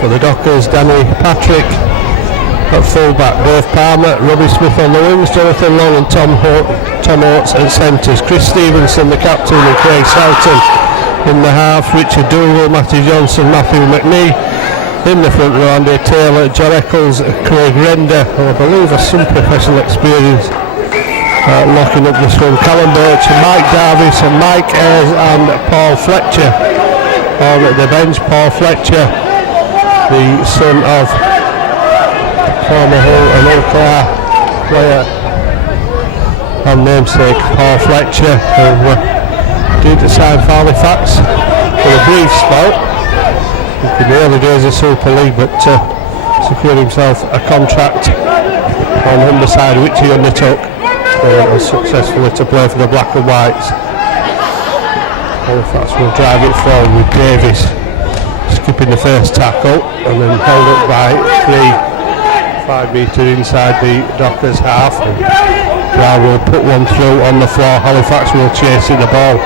For the Dockers, Danny Patrick. At full-back, Dave Palmer, Robbie Smith on the wings, Jonathan Long and Tom Oates at centres. Chris Stevenson, the captain, and Craig Salton in the half. Richard Dougal, Matthew Johnson, Matthew McNee. In the front row, Andy Taylor, John Eccles, Craig Render, who I believe has some professional experience locking up the scrum. Callum Birch, Mike Davis, and Mike Ayres and Paul Fletcher on the bench. Paul Fletcher, the son of former Hull and Ulclar player and namesake Paul Fletcher, who did sign for Halifax for a brief spell in the early days of Super League, but secured himself a contract on Humberside, which he undertook successfully to play for the Black and Whites. Halifax will drive it forward with Davis skipping the first tackle and then held up by 5 metre inside the Dockers half. Brown will put one through on the floor. Halifax will chase it, the ball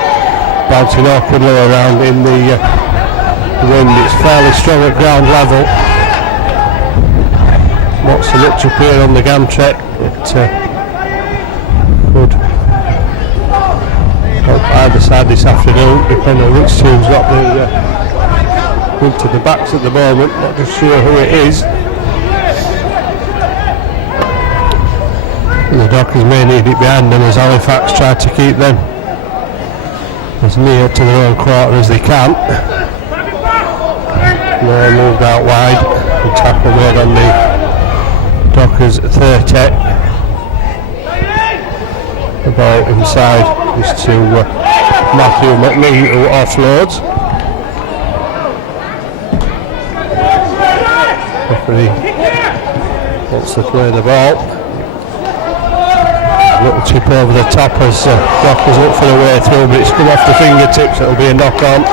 bouncing awkwardly around in the wind. It's fairly strong at ground level. Not so much up here on the Gantry. It could help either side this afternoon, depending on which team's got the wind to the backs at the moment. Not just sure who it is. And the Dockers may need it behind them as Halifax try to keep them as near to their own quarter as they can. They're moved out wide and tackle made on the Dockers 30. The ball inside is to Matthew McNee, who offloads. Referee wants to play the ball. Little chip over the top as Dockers look for the way through, but it's come off the fingertips. It'll be a knock on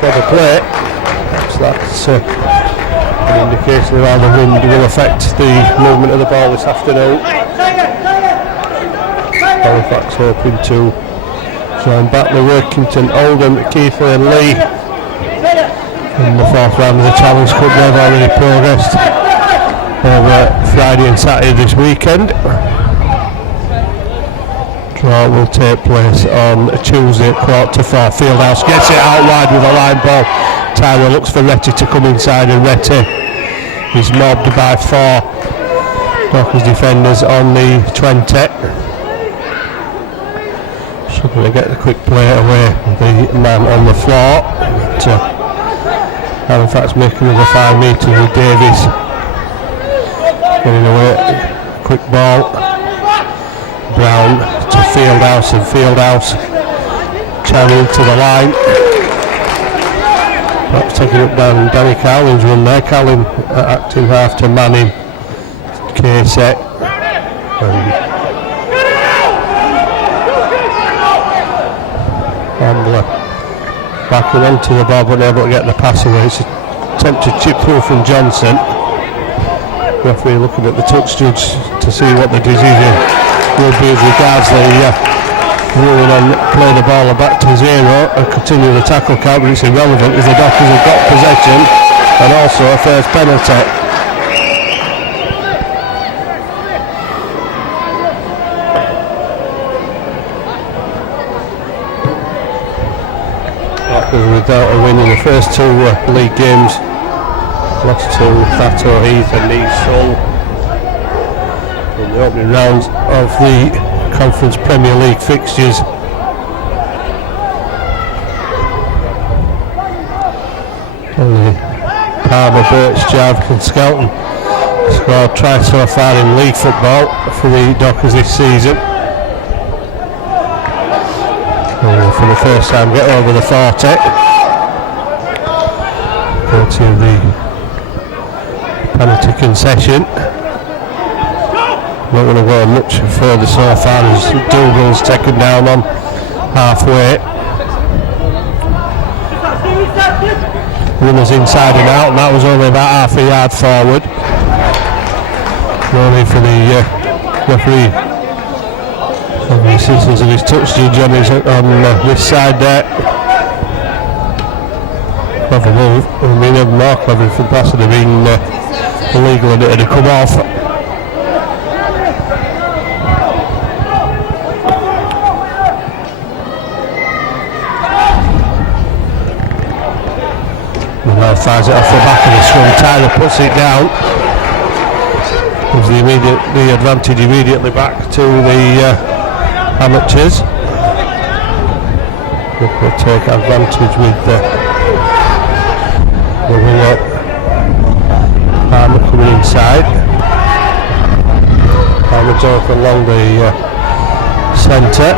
for the play. So that's an indication of how the wind will affect the movement of the ball this afternoon. Halifax hoping to join Batley, Workington, Oldham, Keighley and Lee in the fourth round of the Challenge Cup. They've already progressed over Friday and Saturday this weekend. Draw will take place on Tuesday at 3:45. Fieldhouse gets it out wide with a line ball. Tyler looks for Retty to come inside, and Retty is mobbed by 4 Dockers defenders on the 20. Struggling to get the quick play away the man on the floor. But Halifax making another 5 metres with Davies getting away. Quick ball. Brown to Fieldhouse, and Fieldhouse channeled to the line. That's taking up down Danny Carlin's run there. Carlin acting half to Manning, Casey, and backing onto the ball, but unable to get the pass away. It's an attempted chip through from Johnson. Referee looking at the touch judge to see what the decision will be as regards the ruling on play the ball back to 0 and continue the tackle count, but it's irrelevant as the Dockers have got possession and also a first penalty. Dockers without a win in the first 2 league games, lost to Thatto Heath and Nice Hull in the opening rounds of the Conference Premier League fixtures. Only Palmer, Birch, Jarvik and Skelton scored tries so far in league football for the Dockers this season. And for the first time get over the 40. Go to the penalty concession. Not going to go much further so far as Dougal's taken down on halfway. Runners inside and out, and that was only about half a yard forward. No need for the referee and the assistance of his touch judge on this side there. Clever move. I mean, even more clever if the pass had been illegal and it had come off. And now fires it off the back of the scrum. Tyler puts it down. Gives the advantage immediately back to the amateurs. We'll take advantage with the winger Palmer coming inside. Palmer Jonathan along the centre.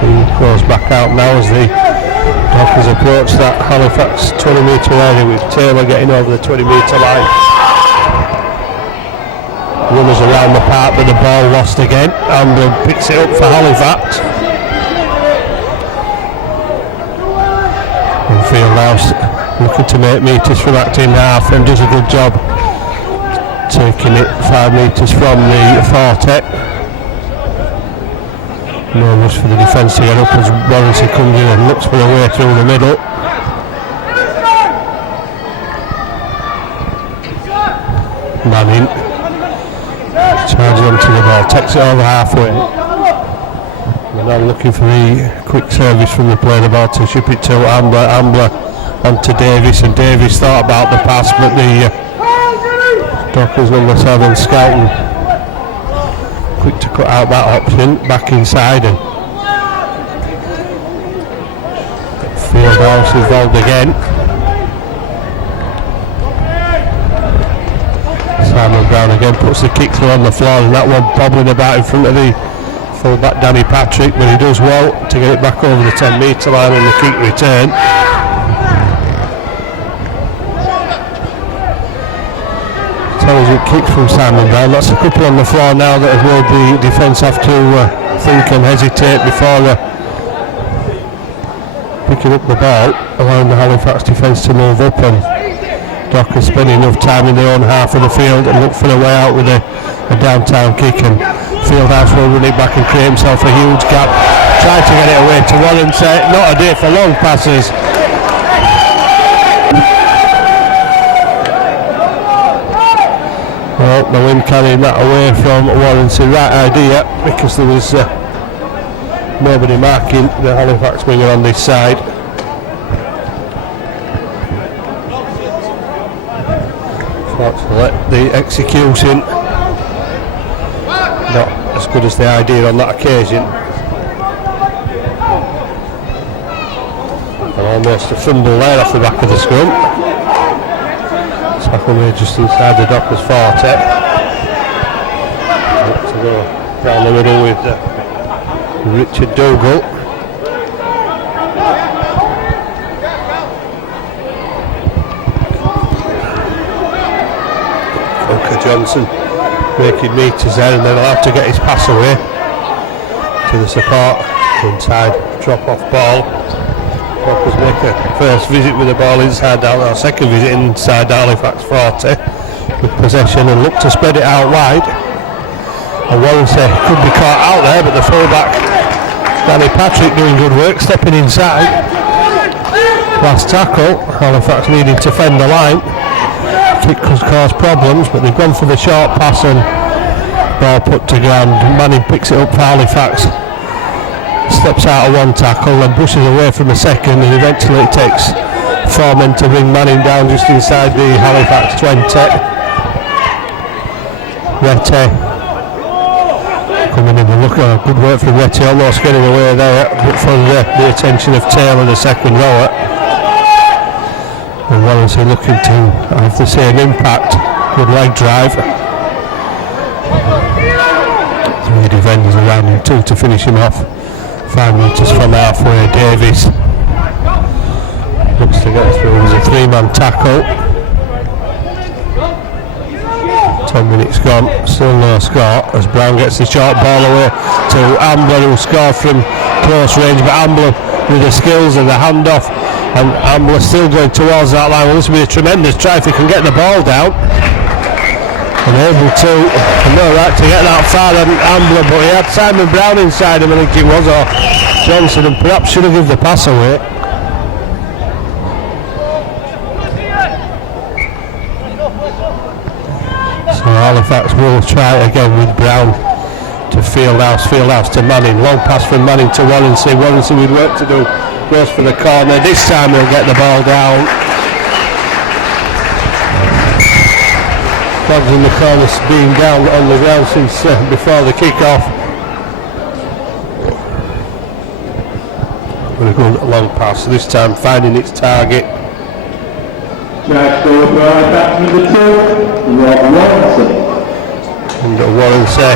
He goes back out now as the Dockers approach that Halifax 20 metre area with Taylor getting over the 20 metre line. Runners around the park but the ball lost again and picks it up for Halifax. Fieldhouse looking to make metres from acting half and does a good job taking it 5 metres from the 40. No rush for the defence to get up as Warrency comes in and looks for a way through the middle. Manning charges onto the ball, takes it over halfway. Now looking for the quick service from the player, the ball to ship it to Ambler onto Davis, and Davis thought about the pass but the Dockers number 7 Skelton quick to cut out that option, back inside and Fieldhouse involved again. Simon Brown again puts the kick through on the floor and that one bobbling about in front of the full-back Danny Patrick, but he does well to get it back over the 10 metre line on the kick return. Intelligent kick from Simon Brown. That's a couple on the floor now that will the defence have to think and hesitate before picking up the ball, allowing the Halifax defence to move up, and Dockers spend enough time in their own half of the field and look for a way out with a downtown kick, and Fieldhouse will run it back and create himself a huge gap. Try to get it away to Warrency. Not a day for long passes. Well, the wind carrying that away from Warrency. Right idea, because there was nobody marking the Halifax winger on this side. Fortunately, the execution not as good as the idea on that occasion. And almost a fumble there off the back of the scrum. Tackle made just inside the Dockers 40. To go down the middle with Richard Dougal. Coker Johnson making metres there, and then he'll have to get his pass away to the support inside drop off ball. Dockers make a first visit with the ball inside down, our second visit inside Halifax 40 with possession and look to spread it out wide, and Warrency could be caught out there, but the fullback Danny Patrick doing good work, stepping inside. Last tackle, Halifax needing to fend the line. Kick could cause problems, but they've gone for the short pass and ball put to ground. Manning picks it up for Halifax, steps out of one tackle and brushes away from a second, and eventually it takes 4 men to bring Manning down just inside the Halifax 20. Retty coming in and look, good work from Retty, almost getting away there, but for the attention of Taylor, the second rower. And Warrency looking to have the same impact. Good leg drive. 3 defenders around him, 2 to finish him off. 5 metres from halfway. Davis looks to get through. There's a 3-man tackle. 10 minutes gone, still no score as Brown gets the short ball away to Ambler, who scored from close range, but Ambler with the skills and the handoff, and Ambler still going towards that line. Well, this will be a tremendous try if he can get the ball down, and able to, no right to get that far on Ambler, but he had Simon Brown inside him, I think it was, or Johnson, and perhaps should have given the pass away. Halifax will try again with Brown to Fieldhouse to Manning. Long pass from Manning to Warrency. Warrency with work to do. Goes for the corner. This time he'll get the ball down. Dogs in the corner being down on the ground since before the kick-off. With a good long pass. This time finding its target. Try score for Halifax number 2, Rob Warrency. And Warrency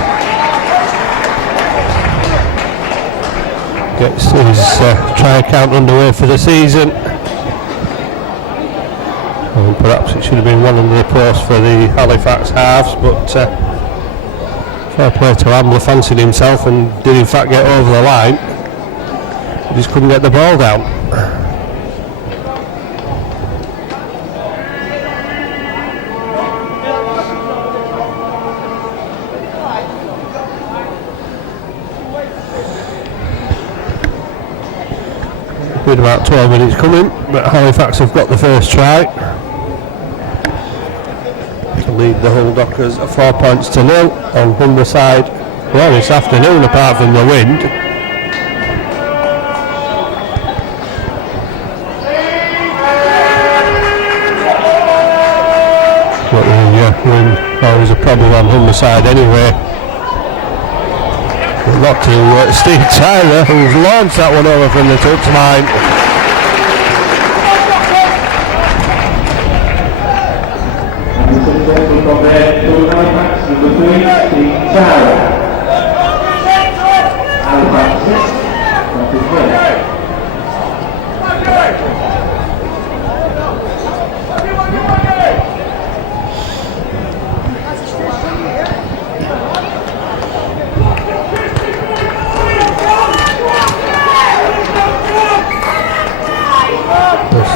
gets his try count underway for the season. And perhaps it should have been one under the post for the Halifax halves, but fair play to Ambler, fancied himself and did in fact get over the line. He just couldn't get the ball down. With about 12 minutes coming, but Halifax have got the first try to lead the Hull Dockers 4 points to 0 on Humberside. Well, this afternoon, apart from the wind. But the wind always a problem on Humberside anyway. Not to Steve Tyler, who's launched that one over from the touchline.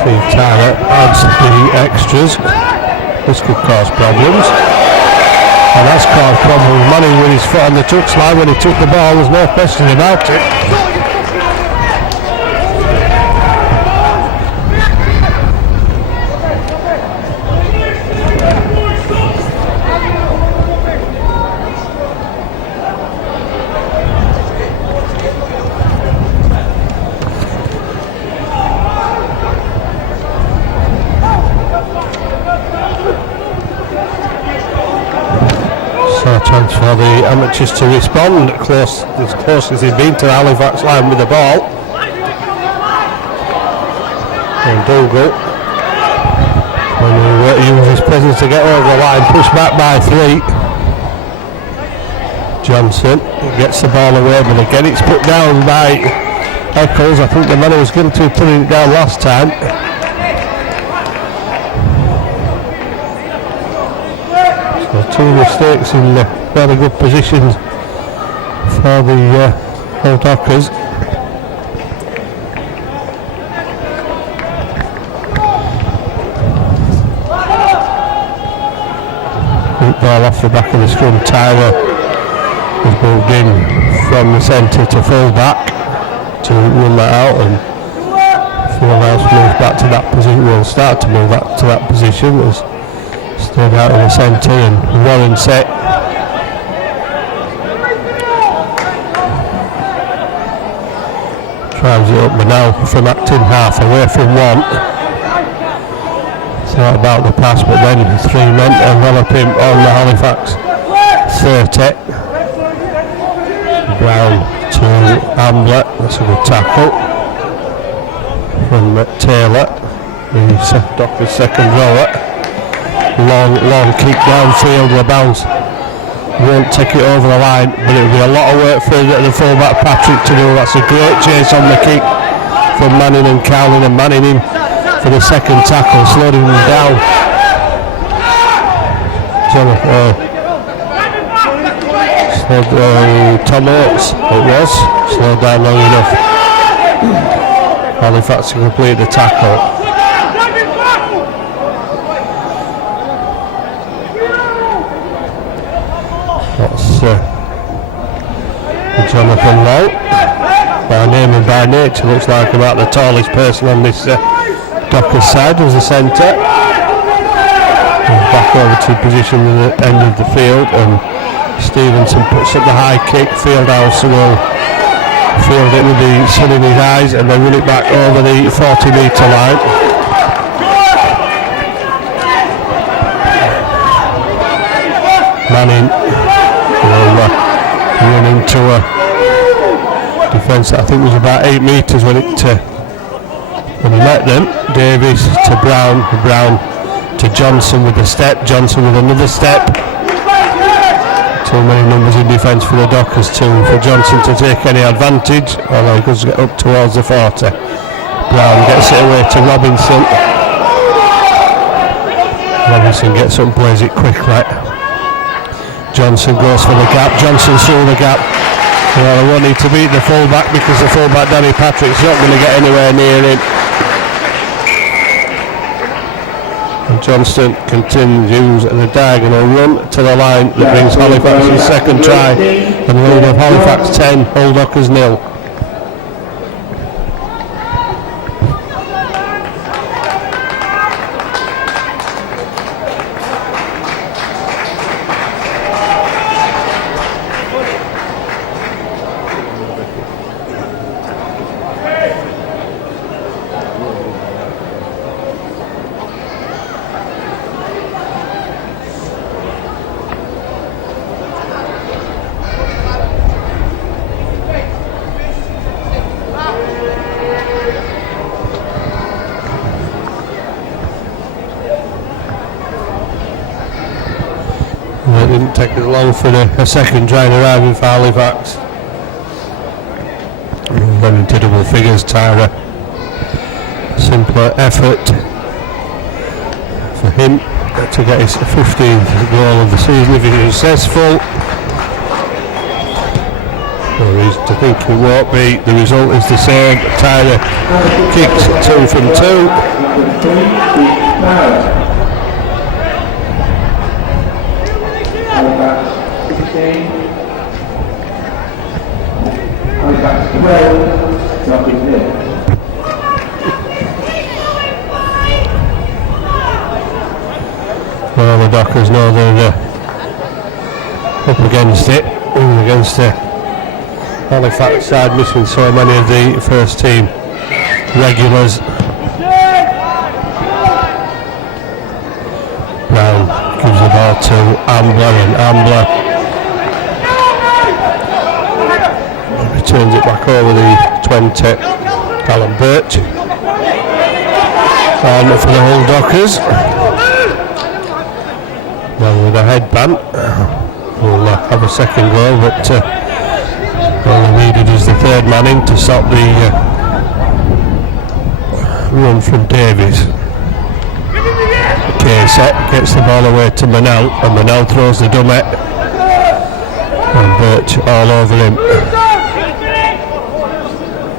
Steve Tyler adds the extras. This could cause problems. And that's caused problems. Manning with his foot on the touchline when he took the ball, there's no question about it. Chance for the amateurs to respond as close as he's been to the Halifax line with the ball. And Dougal, when he uses his presence to get over the line, pushed back by 3. Johnson gets the ball away, but again it's put down by Eccles. I think the man who was guilty of putting it down last time. Two mistakes in fairly good positions for the Hull Dockers. Good ball off the back of the scrum. Tyler has moved in from the centre to full back to run that out, and Fieldhouse moves back to that position. Will start to move back to that position. Stood out in the centre, and Warren set. Drives it up, but now from acting half away from one. Thought about the pass, but then 3 men envelop him on the Halifax 30. Brown to Ambler, that's a good tackle from Taylor, the Doctor's second rower. Long kick downfield, the bounce won't take it over the line, but it'll be a lot of work for the fullback Patrick to do. That's a great chase on the kick from Manning and Cowling, and Manning in for the second tackle, slowing him down. Tom Oates, it was slowed down long enough. Halifax to complete the tackle. Jonathan Lowe, by name and by nature, looks like about the tallest person on this Dockers side as a centre. back over to position at the end of the field, and Stevenson puts up the high kick. Fieldhouse will field it with the sun in his eyes, and they run it back over the 40-metre line. Manning will run into a defence that I think was about 8 metres when he met them. Davies to Brown, Brown to Johnson with a step, Johnson with another step. Too many numbers in defence for the Dockers for Johnson to take any advantage, although he does get up towards the 40. Brown gets it away to Robinson. Robinson gets up and plays it quickly. Johnson goes for the gap, Johnson through the gap. Well, they won't need to beat the full-back because the full-back Danny Patrick's not going to get anywhere near him. And Johnston continues the diagonal run to the line that brings Halifax's second try, and lead of Halifax 10, Hull Dockers 0. It didn't take as long for a second try to arrive in for Halifax. Went into double figures, Tyra. Simpler effort for him to get his 15th goal of the season if he's successful. No reason to think he won't be. The result is the same. Tyra kicks 2 from 2. Well, the Dockers know they're up against it, against the Halifax side missing so many of the first team regulars. Brown gives the ball to Ambler, and Ambler returns it back over the 20. Callum Birch on for the Hull Dockers. Well, with a headband, we'll have a second goal, but all they needed is the third man in to stop the run from Davies. K-set gets the ball away to Manel, and Manel throws the dummy, and Birch all over him.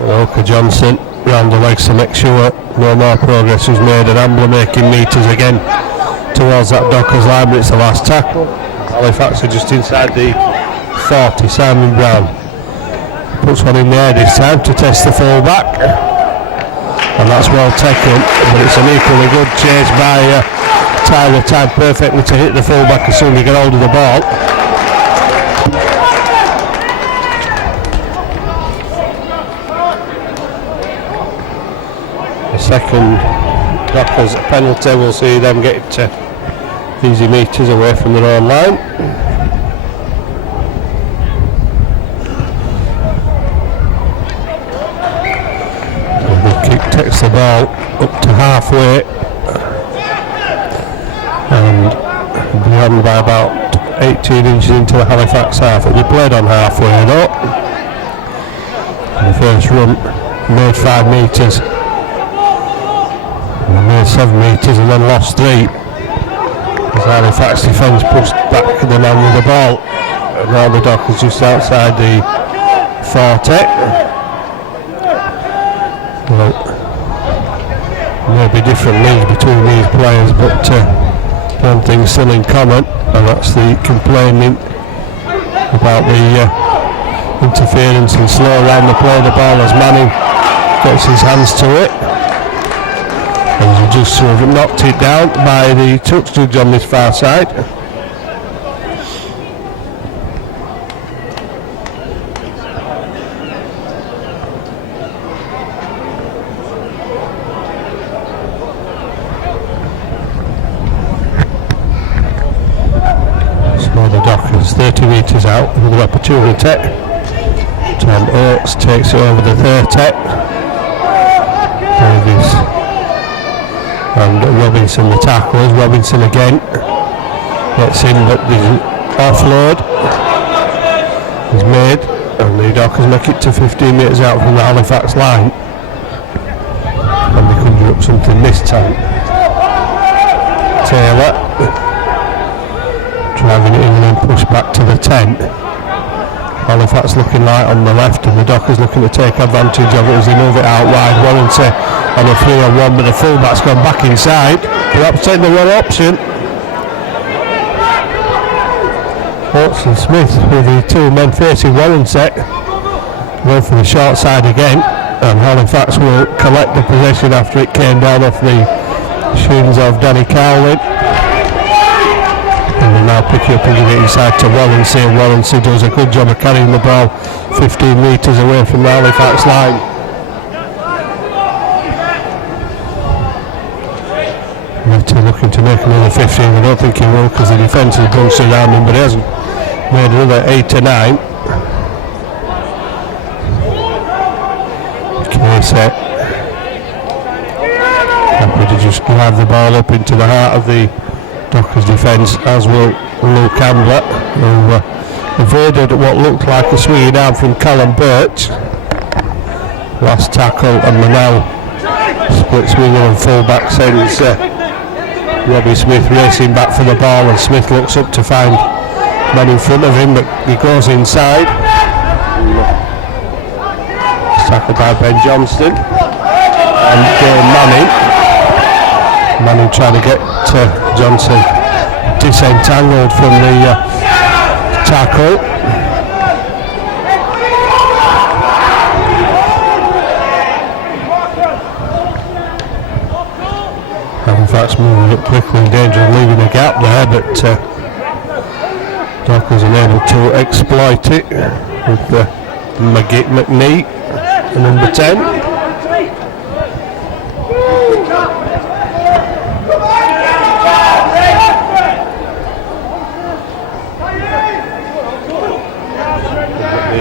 Walker Johnson round the legs to make sure no more progress was made, and Ambler making metres again towards that Dockers line, but it's the last tackle. Halifax are just inside the 40. Simon Brown puts one in there this time to test the full back, and that's well taken, but it's an equally good chase by Tyler. Timed perfectly to hit the full back as soon as he got hold of the ball. The second Dockers penalty will see them get easy metres away from their own line. The kick takes the ball up to halfway and beyond by about 18 inches into the Halifax half. It'll be played on halfway though. And the first run made 5 metres. They made 7 metres and then lost 3. As Halifax defence pushed back the man with the ball. And now the Dockers just outside the 40. Well, maybe different leagues between these players, but one thing's still in common, and that's the complaining about the interference and slow around the play. The ball as Manning gets his hands to it. And just sort of knocked it down by the touch judge on this far side. So the Dockers 30 metres out, another opportunity. Tom Oates takes it over the 30. Davies and Robinson the tacklers. Robinson again gets in, but the offload is made, and the Dockers make it to 15 metres out from the Halifax line. And they conjure up something this time. Taylor driving it in and then push back to the 10. Halifax looking light on the left, and the Dockers looking to take advantage of it as they move it out wide. Warranty on a 3-on-1, but the fullback's gone back inside. Perhaps taking the wrong option. Oates and Smith with the two men facing Warranty. Go for the short side again, and Halifax will collect the possession after it came down off the shins of Danny Cowlin. And will now pick it up and give it inside to Walensey, and Walensey does a good job of carrying the ball 15 metres away from the Halifax line. They're looking to make another 15. I don't think he will, because the defence has bunched around him, but he hasn't made another 8 to 9. Casey happy to just drive the ball up into the heart of the Dockers defence, as will Luke Ambler, who evaded what looked like a swinging arm from Callum Birch. Last tackle, and the now split swinger and full-back sends Robbie Smith racing back for the ball, and Smith looks up to find man in front of him, but he goes inside. Tackled by Ben Johnston and Manning. Manning trying to get Johnson disentangled from the tackle. Halifax moving up quickly in danger of leaving a gap there, but Dockers unable to exploit it with McNee, number 10.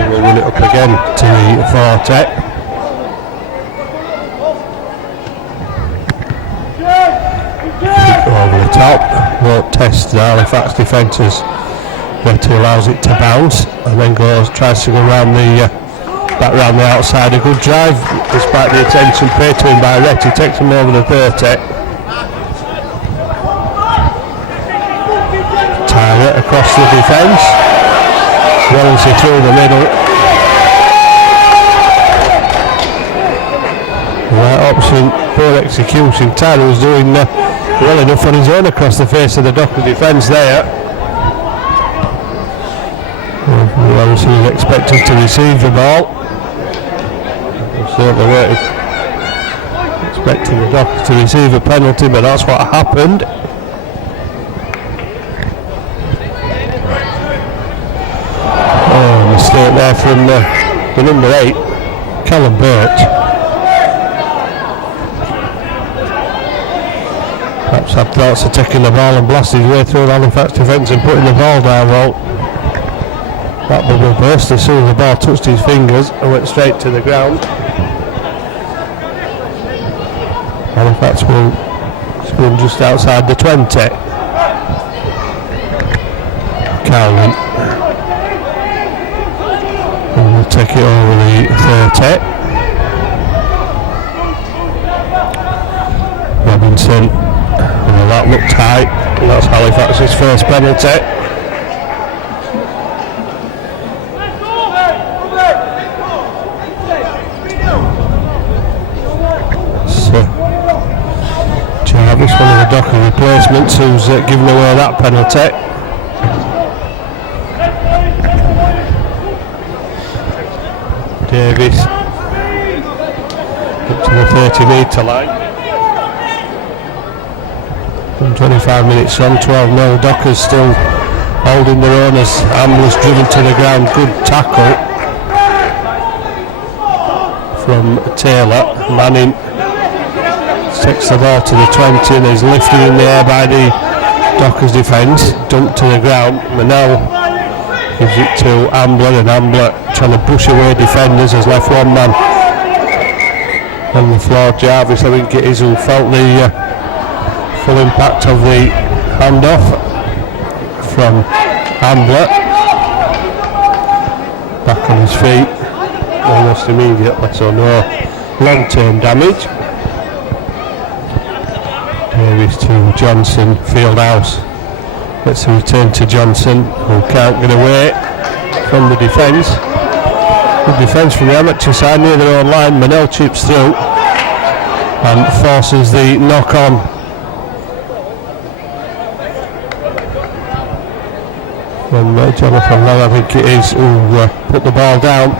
We'll win it up again to the Forte. Over the top, won't test the Halifax defenders, but he allows it to bounce and then tries to go around back round the outside. A good drive despite the attention paid to him by Rhett. He takes him over the 30. Tyler across the defence. Walensey through the middle. Right option, poor execution. Tyler was doing well enough on his own across the face of the Dockers defence there. Walensey was expected to receive the ball. Certainly weren't expecting the Dockers to receive a penalty, but that's what happened. Mistake there from the number 8, Callum Birch. Perhaps had thoughts of taking the ball and blasting his way through the Halifax defence and putting the ball down. Well, that bubble burst as soon as the ball touched his fingers and went straight to the ground. Halifax will spin just outside the 20. Cowlin. Take it over the 30. Robinson, well, that looked tight, and that's Halifax's first penalty. So Jarvis, one of the Docker replacements, who's given away that penalty. Davies up to the 30 metre line. 25 minutes on, 12-0. Dockers still holding their own as Ambler's driven to the ground. Good tackle from Taylor. Manning takes the ball to the 20 and is lifted in the air by the Dockers defence. Dumped to the ground. Manel gives it to Ambler, and Ambler trying to push away defenders, has left one man on the floor. Jarvis, I think it is, who felt the full impact of the handoff from Ambler. Back on his feet almost immediately, so no long-term damage. Davies to Johnson, Fieldhouse gets a return to Johnson, who can't get away from the defence. Good defence from the amateur side near their own line. Manel chips through and forces the knock on. From Jonathan Lowe, I think it is, who put the ball down.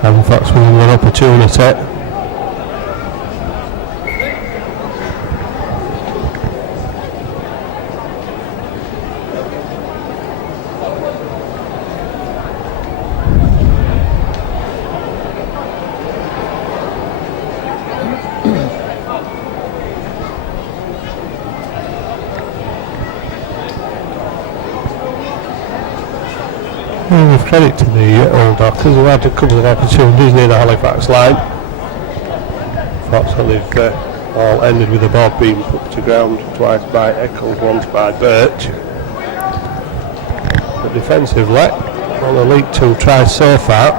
Halifax with an opportunity. With credit to the Old Dockers, who had a couple of opportunities near the Halifax line. Fortunately, they've all ended with the ball being put to ground twice by Eccles, once by Birch. But defensively, on the League 2 tries so far,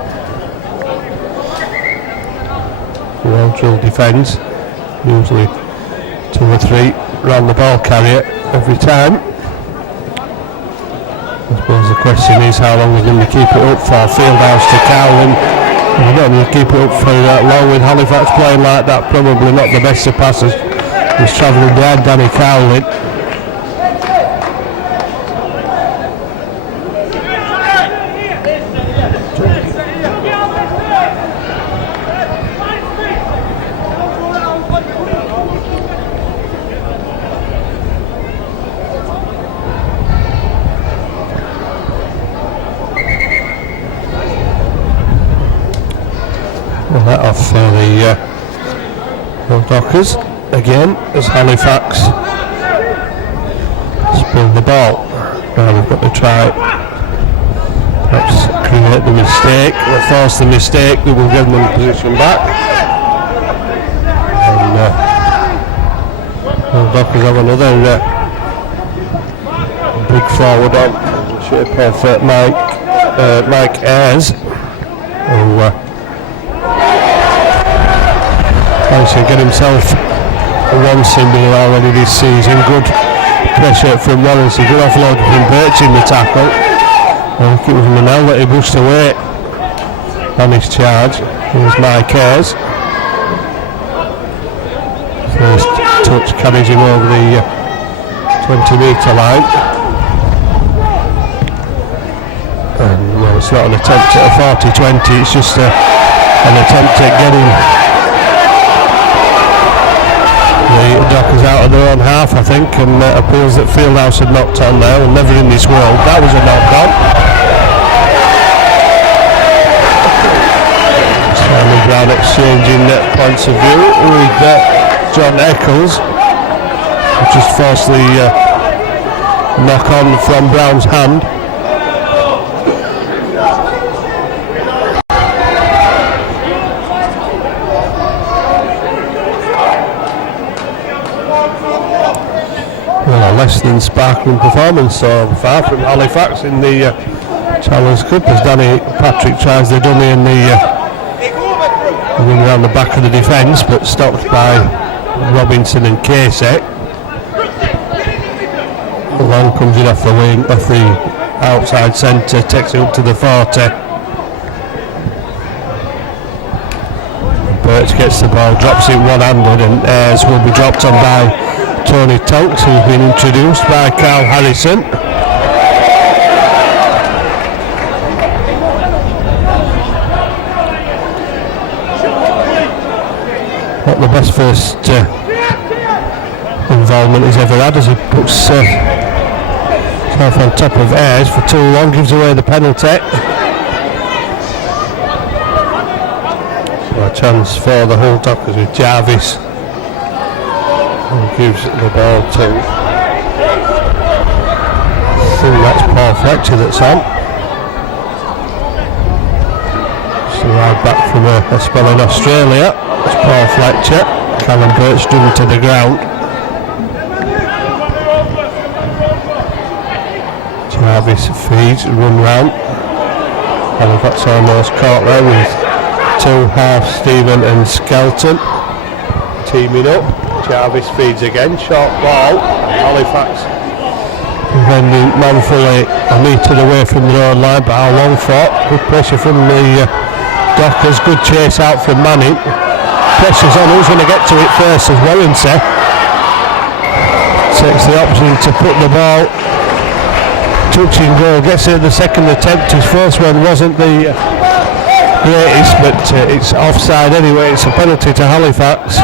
well-drilled defence, usually 2 or 3 round the ball carrier every time. I suppose the question is how long they're going to keep it up for. Fieldhouse to Cowlin. You don't need to keep it up for that long with Halifax playing like that. Probably not the best of passes. He's travelling behind Danny Cowlin. Well, that off for the Dockers again as Halifax spill the ball. Now we've got to try perhaps create the mistake or force the mistake that will give them the position back. And the Dockers have another big forward on in the shape of Mike Ayres, who managed to get himself one single already this season. Good pressure from Lawrence, a good offload from Birch in the tackle. I think it was Manel that he pushed away on his charge. It was Mike Ayres. First touch carries him over the 20-metre line. And well, it's not an attempt at a 40-20, it's just an attempt at getting the Dockers out of their own half, I think, and appeals that Fieldhouse had knocked on there, and never in this world. That was a knock on. Simon Brown exchanging points of view with John Eccles, who just forced the knock on from Brown's hand. Well, a less than sparkling performance so far from Halifax in the Challenge Cup as Danny Patrick tries the dummy in the wing around the back of the defence, but stopped by Robinson and Casey. The long comes in off the wing, off the outside centre, takes it up to the 40. Birch gets the ball, drops it one-handed, and Ayres will be dropped on by Tony Tonks, who's been introduced by Carl Harrison. Not the best first involvement he's ever had, as he puts himself on top of Ayres for too long, gives away the penalty. So a chance for the Hull Dockers with Jarvis, who gives the ball to, I think that's Paul Fletcher that's on. So right back from a spell in Australia, it's Paul Fletcher. Callum Birch driven to the ground. Jarvis feeds, run round, and that's almost caught there with two half, Stephen and Skelton teaming up. Jarvis feeds again, short ball, Halifax defending manfully a metre away from the own line, but how long for? Good pressure from the Dockers, good chase out from Manning. Pressure's on, who's going to get to it first, as Warrington takes the option to put the ball touching goal, gets it at the second attempt. His first one wasn't the greatest, but it's offside anyway. It's a penalty to Halifax.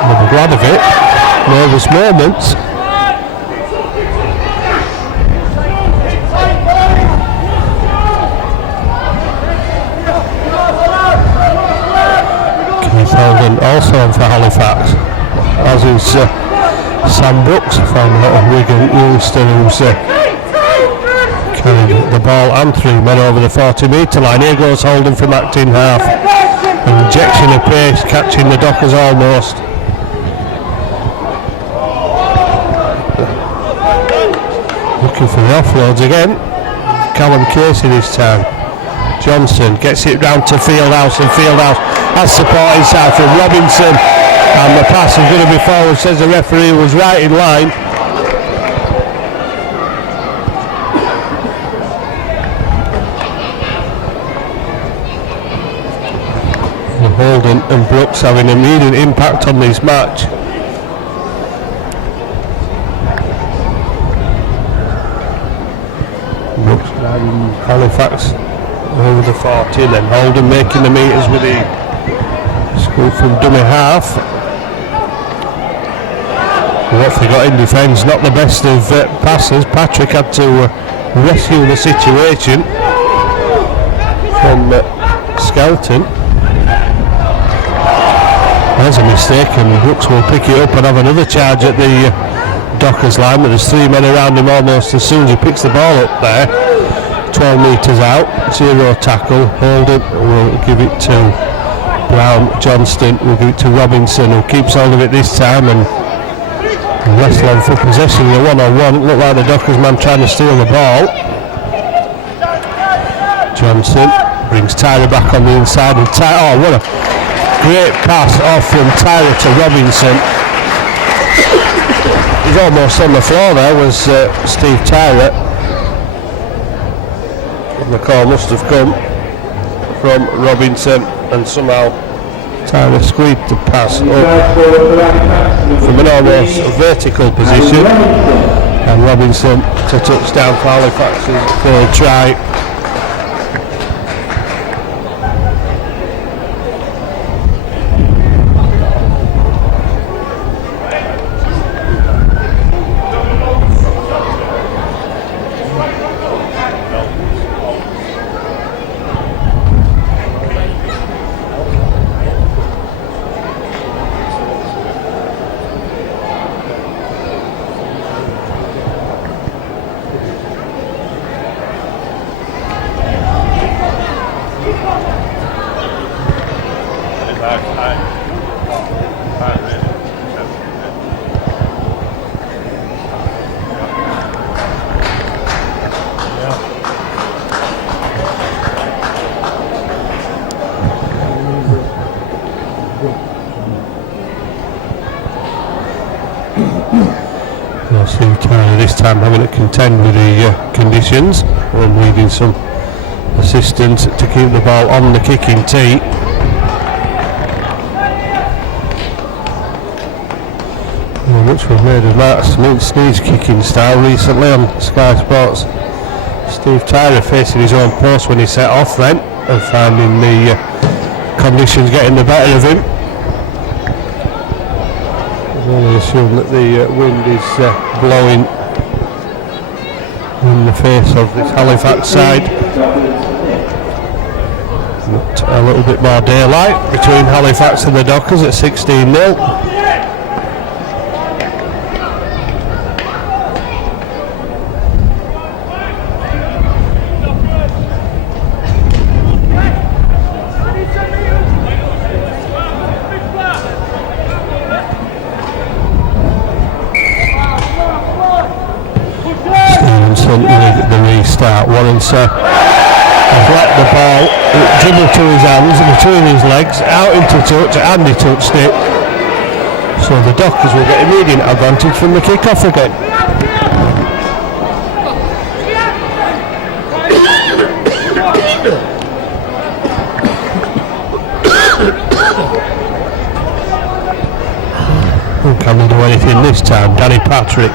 I'm glad of it. Nervous moments. Keith Holden also on for Halifax, as is Sam Brooks from Wigan Ulster, who's carried the ball and three men over the 40 metre line. Here goes Holden from acting half. An injection of pace, catching the Dockers almost. Looking for the offloads again. Callum Casey this time. Johnson gets it round to Fieldhouse, and Fieldhouse has support inside from Robinson. And the pass is going to be forward, says the referee, was right in line. And Holden and Brooks having an immediate impact on this match. Brooks driving Halifax over the 40, then Holden making the metres with the scoop from dummy half. What they got in defence, not the best of passes. Patrick had to rescue the situation from Skelton. There's a mistake, and Brooks will pick it up and have another charge at the Dockers line, but there's three men around him almost as soon as he picks the ball up there. 12 metres out, zero tackle. Holden will give it to Brown. Johnston will give it to Robinson, who keeps hold of it this time, and Westland for possession in a one-on-one. Looked like the Dockers man trying to steal the ball. Johnson brings Tyler back on the inside, and oh, what a great pass off from Tyler to Robinson. He's almost on the floor there, was Steve Tyler. And the call must have come from Robinson, and somehow Tyler squeezed the pass up from an almost vertical position, and Robinson to touchdown for Halifax's third try. This time having to contend with the conditions and needing some assistance to keep the ball on the kicking tee. Much was made of Mark Sneed's kicking style recently on Sky Sports. Steve Tyler facing his own post when he set off then, and finding the conditions getting the better of him. only assume that the wind is blowing in the face of this Halifax side. But a little bit more daylight between Halifax and the Dockers at 16-0. With the restart, Warrenser has let the ball dribble to his hands between his legs, out into touch, and he touched it. So the Dockers will get immediate advantage from the kick-off again. Can they do anything this time? Danny Patrick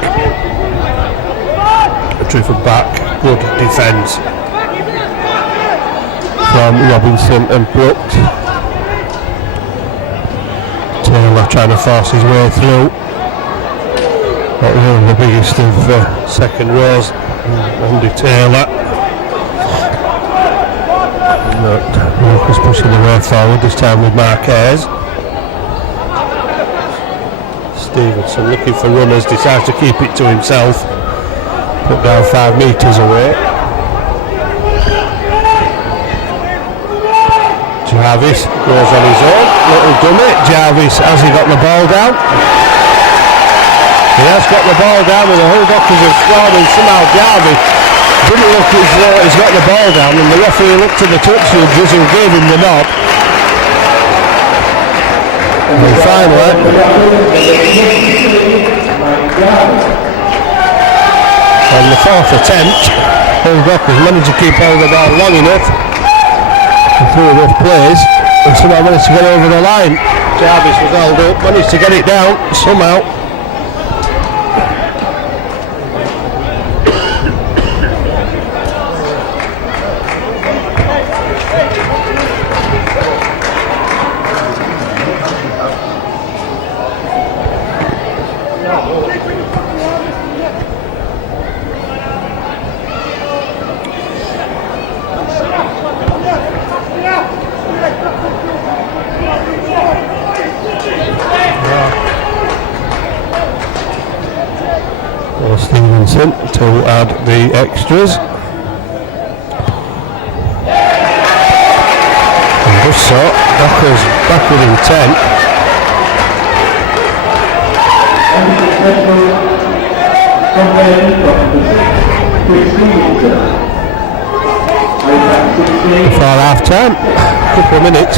driven back, good defence from Robinson and blocked. Taylor trying to force his way through. Not one of the biggest of second rows, Andy Taylor. But Lucas pushing the way forward, this time with Marquez. Stevenson looking for runners, decides to keep it to himself. Put down 5 metres away. Jarvis goes on his own. Little dummy. Jarvis, has he got the ball down? He has got the ball down, and the whole Dockers have scored, and somehow Jarvis didn't look as though he's got the ball down, and the referee looked at the touchfield and gave him the nod. And finally, on the 4th attempt, Hull Dockers managed to keep hold of the ball long enough through enough plays and somehow managed to get over the line. Jarvis was held up, managed to get it down somehow. Stevenson to add the extras. And just so, Dockers back within 10. Before half time, a couple of minutes.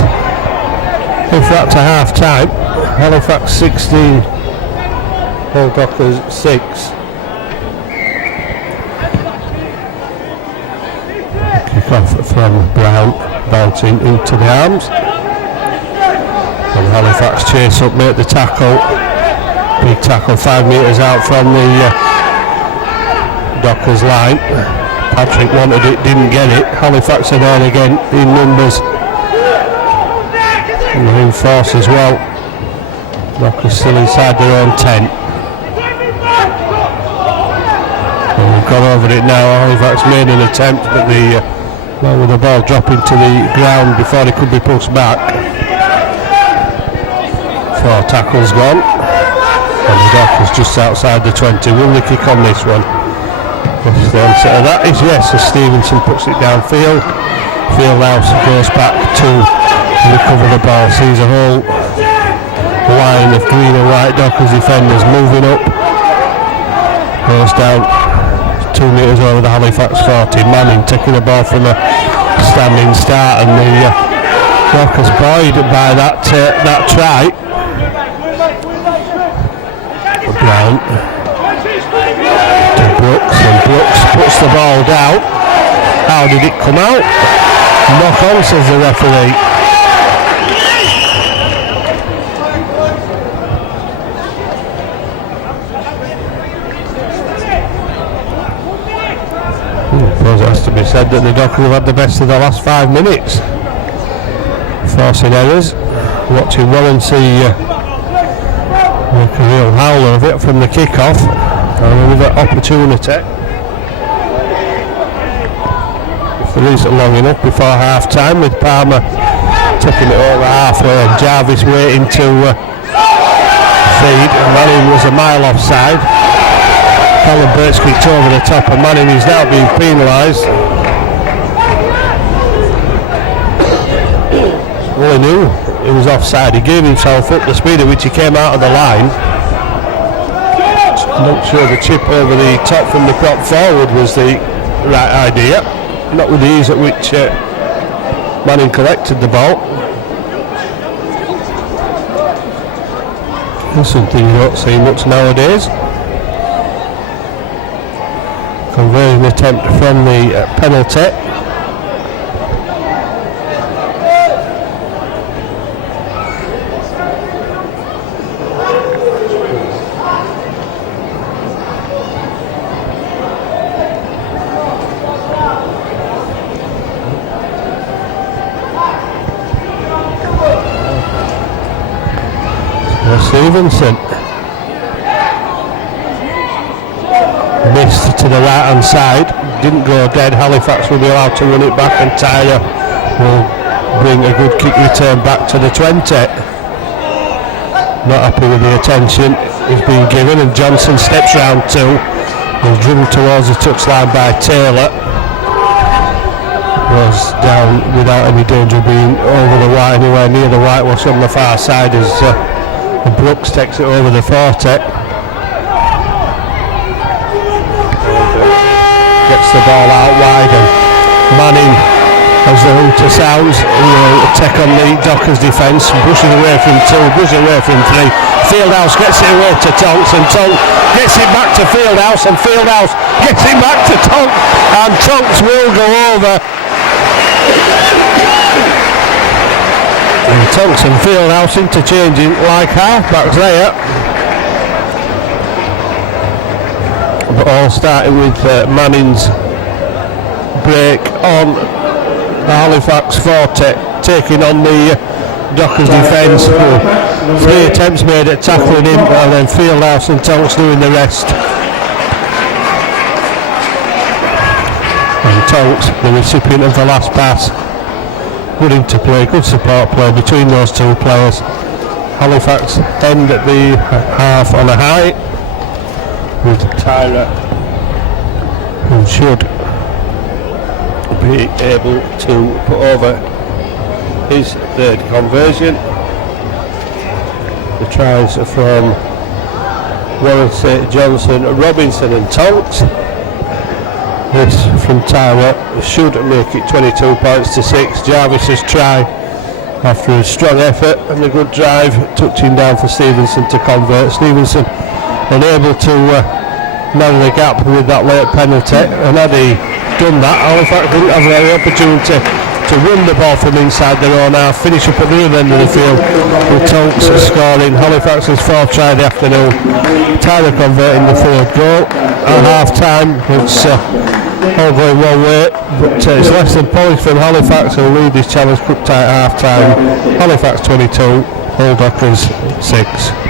If that to half time, Halifax 16, Hull Dockers 6. Off from Brown, bouncing into the arms, and Halifax chase up, make the tackle, big tackle 5 metres out from the Dockers line. Patrick wanted it, didn't get it. Halifax are there again in numbers and in force as well. Dockers still inside their own 10. And we've gone over it now. Halifax made an attempt, but the with the ball dropping to the ground before it could be pushed back. 4 tackles gone, and the Dockers just outside the 20. Will they kick on this one? The answer to that is yes, as Stevenson puts it downfield. Fieldhouse goes back to recover the ball, sees a whole line of green and white Dockers defenders moving up. Goes down 2 metres over the Halifax 40. Manning taking the ball from a standing start, and the Dockers buoyed by that try. Brown to Brooks, and Brooks puts the ball down. How did it come out? Knock on, says the referee. I suppose it has to be said that the Dockers have had the best of the last 5 minutes. Forcing errors. Watching well and see Make a real howl of it from the kick-off. And another opportunity. If there is long enough before half-time, with Palmer taking it over halfway and Jarvis waiting to feed. Manning was a mile offside. Colin Birch kicked over the top and Manning is now being penalised. Well, he knew he was offside. He gave himself up the speed at which he came out of the line. I'm not sure the chip over the top from the prop forward was the right idea. Not with the ease at which Manning collected the ball. That's something you don't see much nowadays. Conversion attempt from the penalty. Stevenson missed to the right hand side, didn't go dead. Halifax will be allowed to run it back and Tyler will bring a good kick return back to the 20. Not happy with the attention he's been given, and Johnson steps round too. Was driven towards the touchline by Taylor. Was down without any danger of being over the white, anywhere near the whitewash on the far side as Brooks takes it over the 40. Gets the ball out wide and Manning, as the hooter sounds, will take on the Dockers defence, pushing away from 2, pushing away from 3. Fieldhouse gets it away to Tonks and Tonks gets it back to Fieldhouse and Fieldhouse gets it back to Tonks and Tonks will go over. And Tonks and Fieldhouse interchanging like half-backs there. But all starting with Manning's break on the Halifax 40, taking on the Dockers defence. 3 attempts made at tackling him, and then Fieldhouse and Tonks doing the rest. And Tonks, the recipient of the last pass, willing to play, good support play between those two players. Halifax end at the half on a high with Tyra, who should be able to put over his 3rd conversion. The tries are from Warren, Johnson, Robinson and Tonks. This from Tyra should make it 22 points to 6. Jarvis's try after a strong effort and a good drive, touching down for Stevenson to convert. Stevenson unable to narrow the gap with that late penalty, and had he done that, Halifax didn't have any opportunity to run the ball from inside their own half, finish up at the other end of the field with Tonks scoring Halifax's 4th try of the afternoon. Tyler converting the 3rd goal at half time. It's all going one way, but it's less than polished from Halifax, who lead this Challenge Cup tie at half time. Halifax 22, Hull Dockers 6.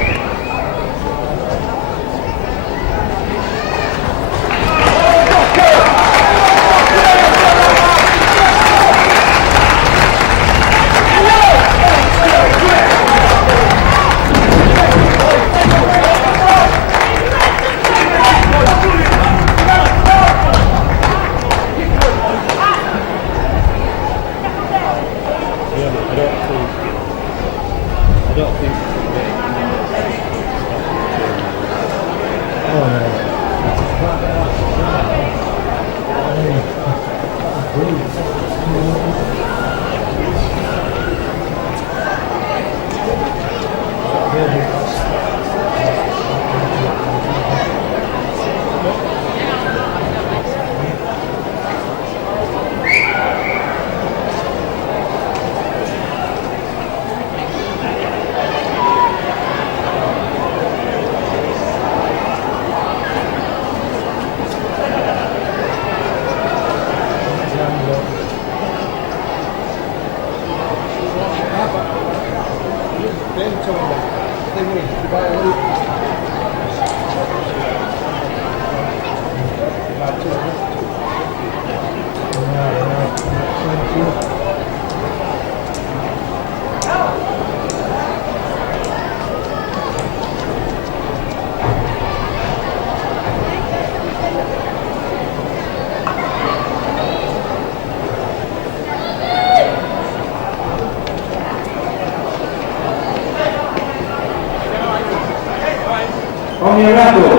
On your raffle,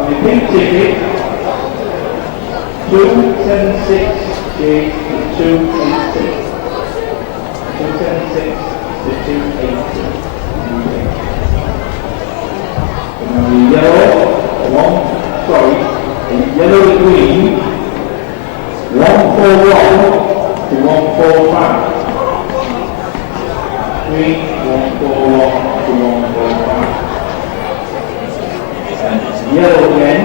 on your pink ticket, 276G to 286. 276 to 286. And on the yellow, the yellow and green, 141 to 145. Green, 141 to 145. Yellow again,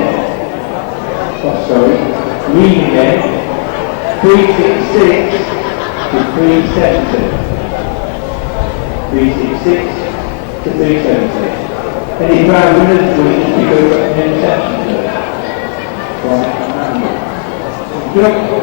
green again, 366 to 370. 366 to 370. Any proud winners will each be going up in the section today. Right.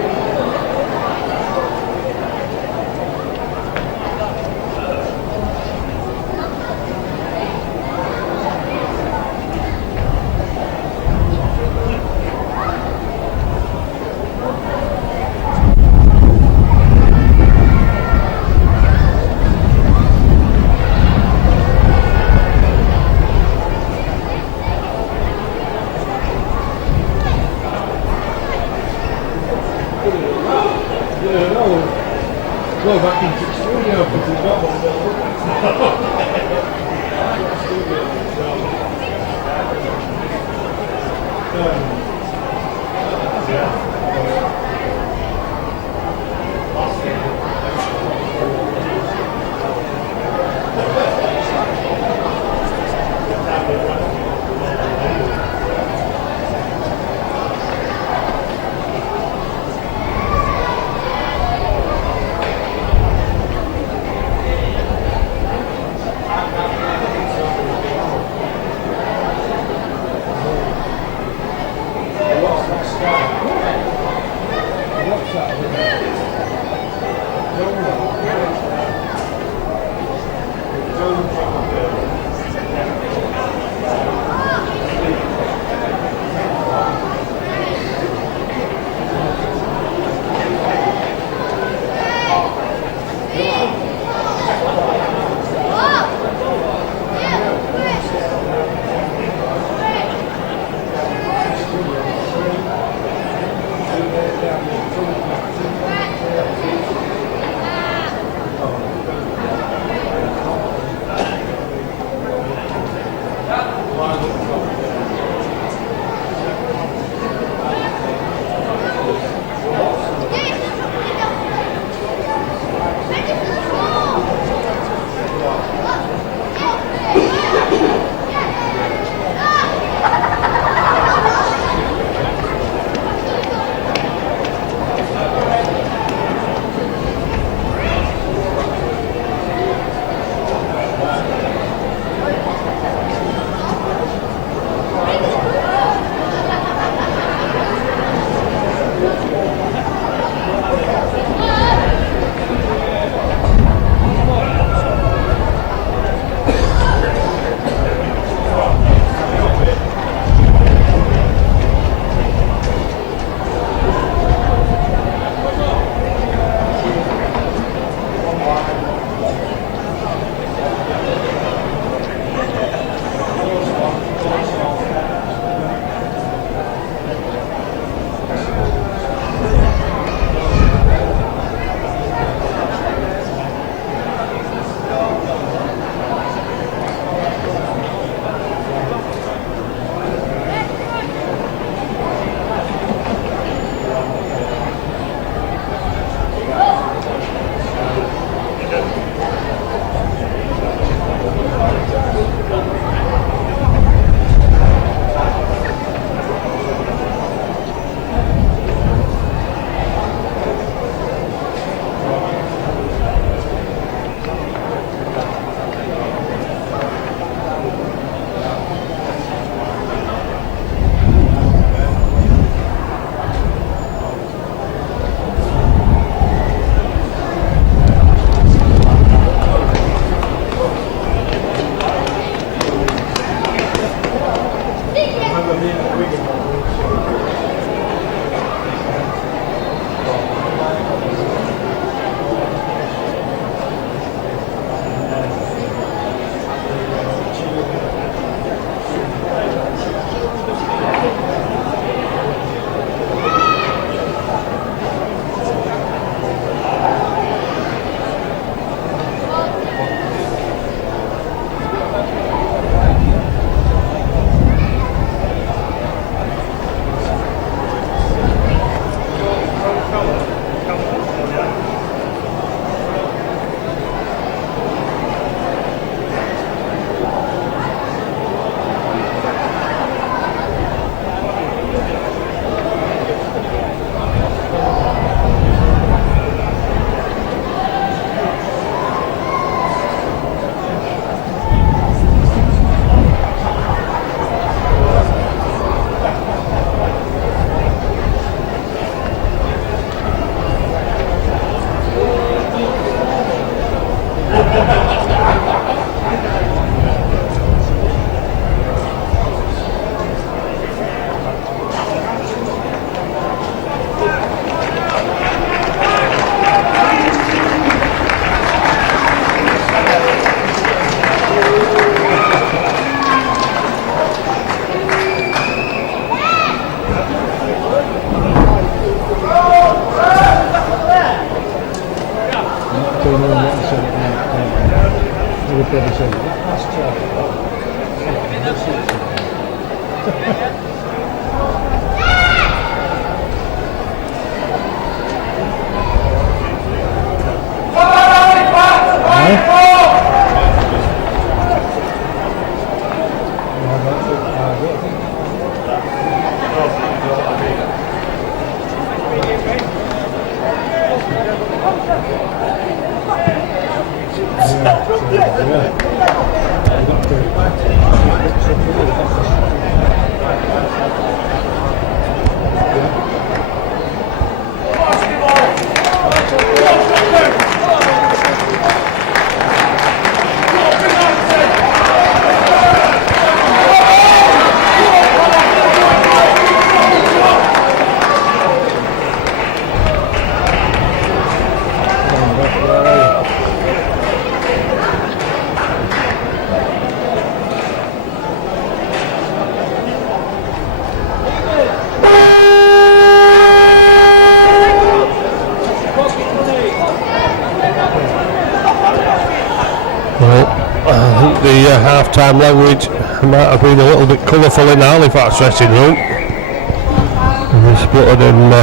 The half-time language might have been a little bit colourful in the Halifax dressing room. They spluttered and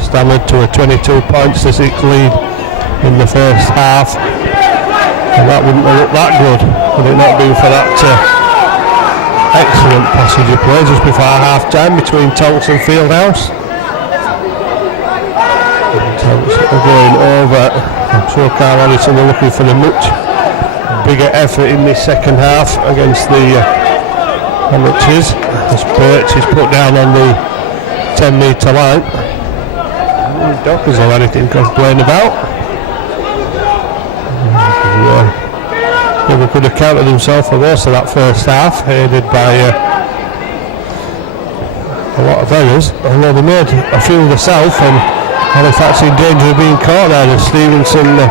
stammered to a 22 points to 6 lead in the first half, and that wouldn't have looked that good had it not been for that excellent passage of play just before half-time between Tonks and Fieldhouse. Tonks are going over. I'm sure Carl Allison are looking for a much bigger effort in this second half against the amateurs. This Birch is put down on the 10 metre line. Dockers have anything to complain about. They could have counted themselves for most of that first half, aided by a lot of errors, although they made a few themselves, and Halifax in danger of being caught there as Stevenson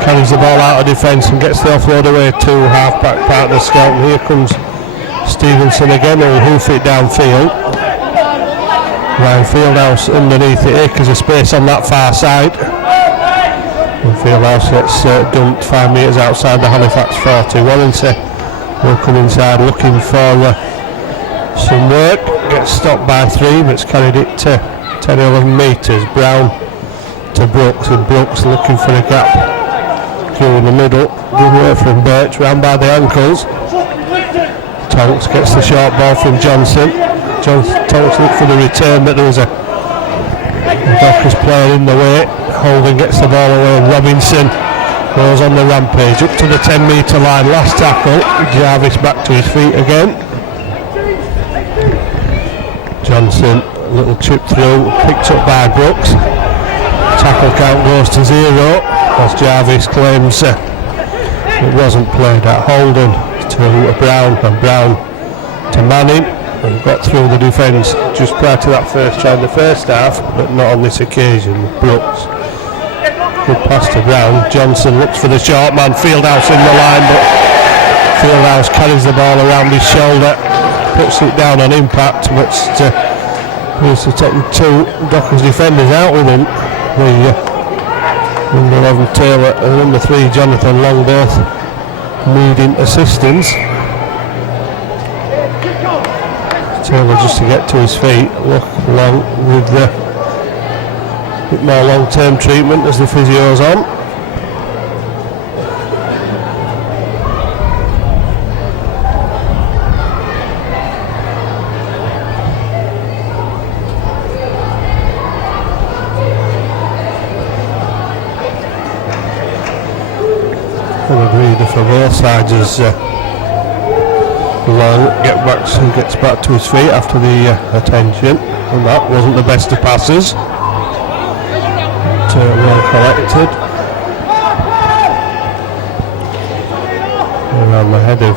carries the ball out of defence and gets the offload away to half-back partner Skelton. Here comes Stevenson again, who'll hoof it downfield. Ryan Fieldhouse underneath it, acres of space on that far side. And Fieldhouse gets dumped 5 metres outside the Halifax 40. Wallensey will come inside looking for some work. Gets stopped by 3, but it's carried it to 10-11 metres. Brown to Brooks, and Brooks looking for a gap in the middle, good work from Birch, round by the ankles. Tonks gets the short ball from Johnson. Tonks looked for the return, but there was a Dockers player in the way. Holden gets the ball away, and Robinson goes on the rampage up to the 10 metre line. Last tackle, Jarvis back to his feet again. Johnson, little chip through, picked up by Brooks. Tackle count goes to 0 as Jarvis claims it wasn't played at. Holden to Brown, and Brown to Manning, and got through the defence just prior to that first try in the first half, but not on this occasion. Brooks, good pass to Brown. Johnson looks for the short man, Fieldhouse in the line, but Fieldhouse carries the ball around his shoulder, puts it down on impact, but he's taking 2 Dockers defenders out with him. The number 11 Taylor and number 3 Jonathan Long both needing assistance. Taylor just to get to his feet, look Long with the bit more long-term treatment as the physio's on. For both sides as Long gets back to his feet after the attention, and that wasn't the best of passes, but well collected around the head of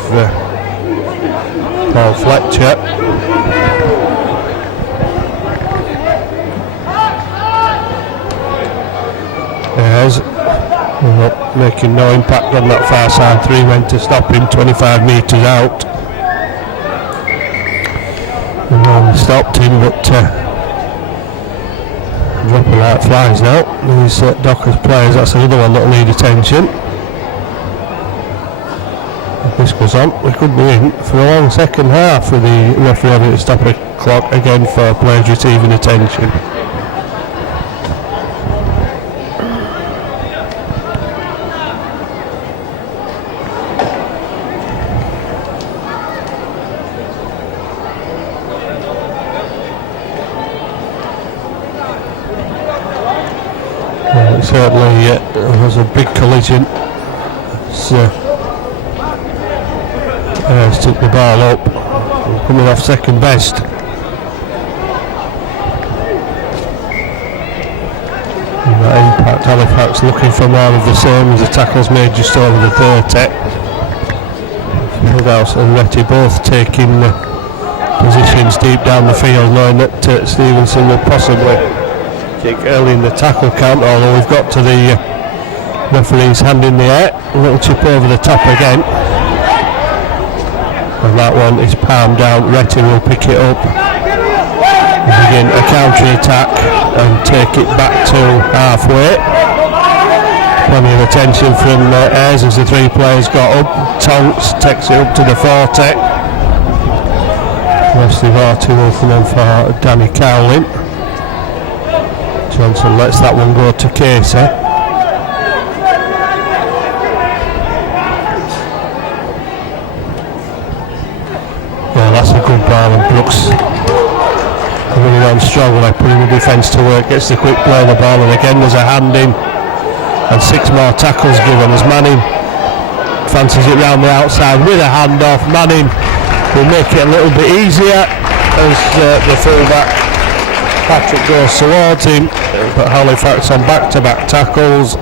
Paul Fletcher. There's making no impact on that far side. 3 went to stop him 25 metres out, and then stopped him, but dropping like flies now. These Dockers players, that's another one that'll need attention. This goes on, we could be in for a long second half with the referee having to stop the clock again for players receiving attention. Well, it certainly was a big collision. Took the ball up, coming off second best. And that impact, Halifax looking for more of the same as the tackles made just over the 30. Fieldhouse and Retty both taking positions deep down the field, knowing that Stevenson will possibly kick early in the tackle count, although we've got to the referee's hand in the air. A little chip over the top again. And that one is palmed down. Retty will pick it up and begin a counter-attack and take it back to halfway. Plenty of attention from Ayres as the three players got up. Tonks takes it up to the 40. Wesley Varty will come in for Danny Cowlin. Johnson lets that one go to Casey. That's a good ball, and Brooks coming on strongly, putting the defence to work, gets the quick play of the ball, and again there's a hand in and 6 more tackles given as Manning fancies it round the outside with a hand off. Manning will make it a little bit easier as the fullback Patrick goes towards him, but Halifax on back-to-back tackles.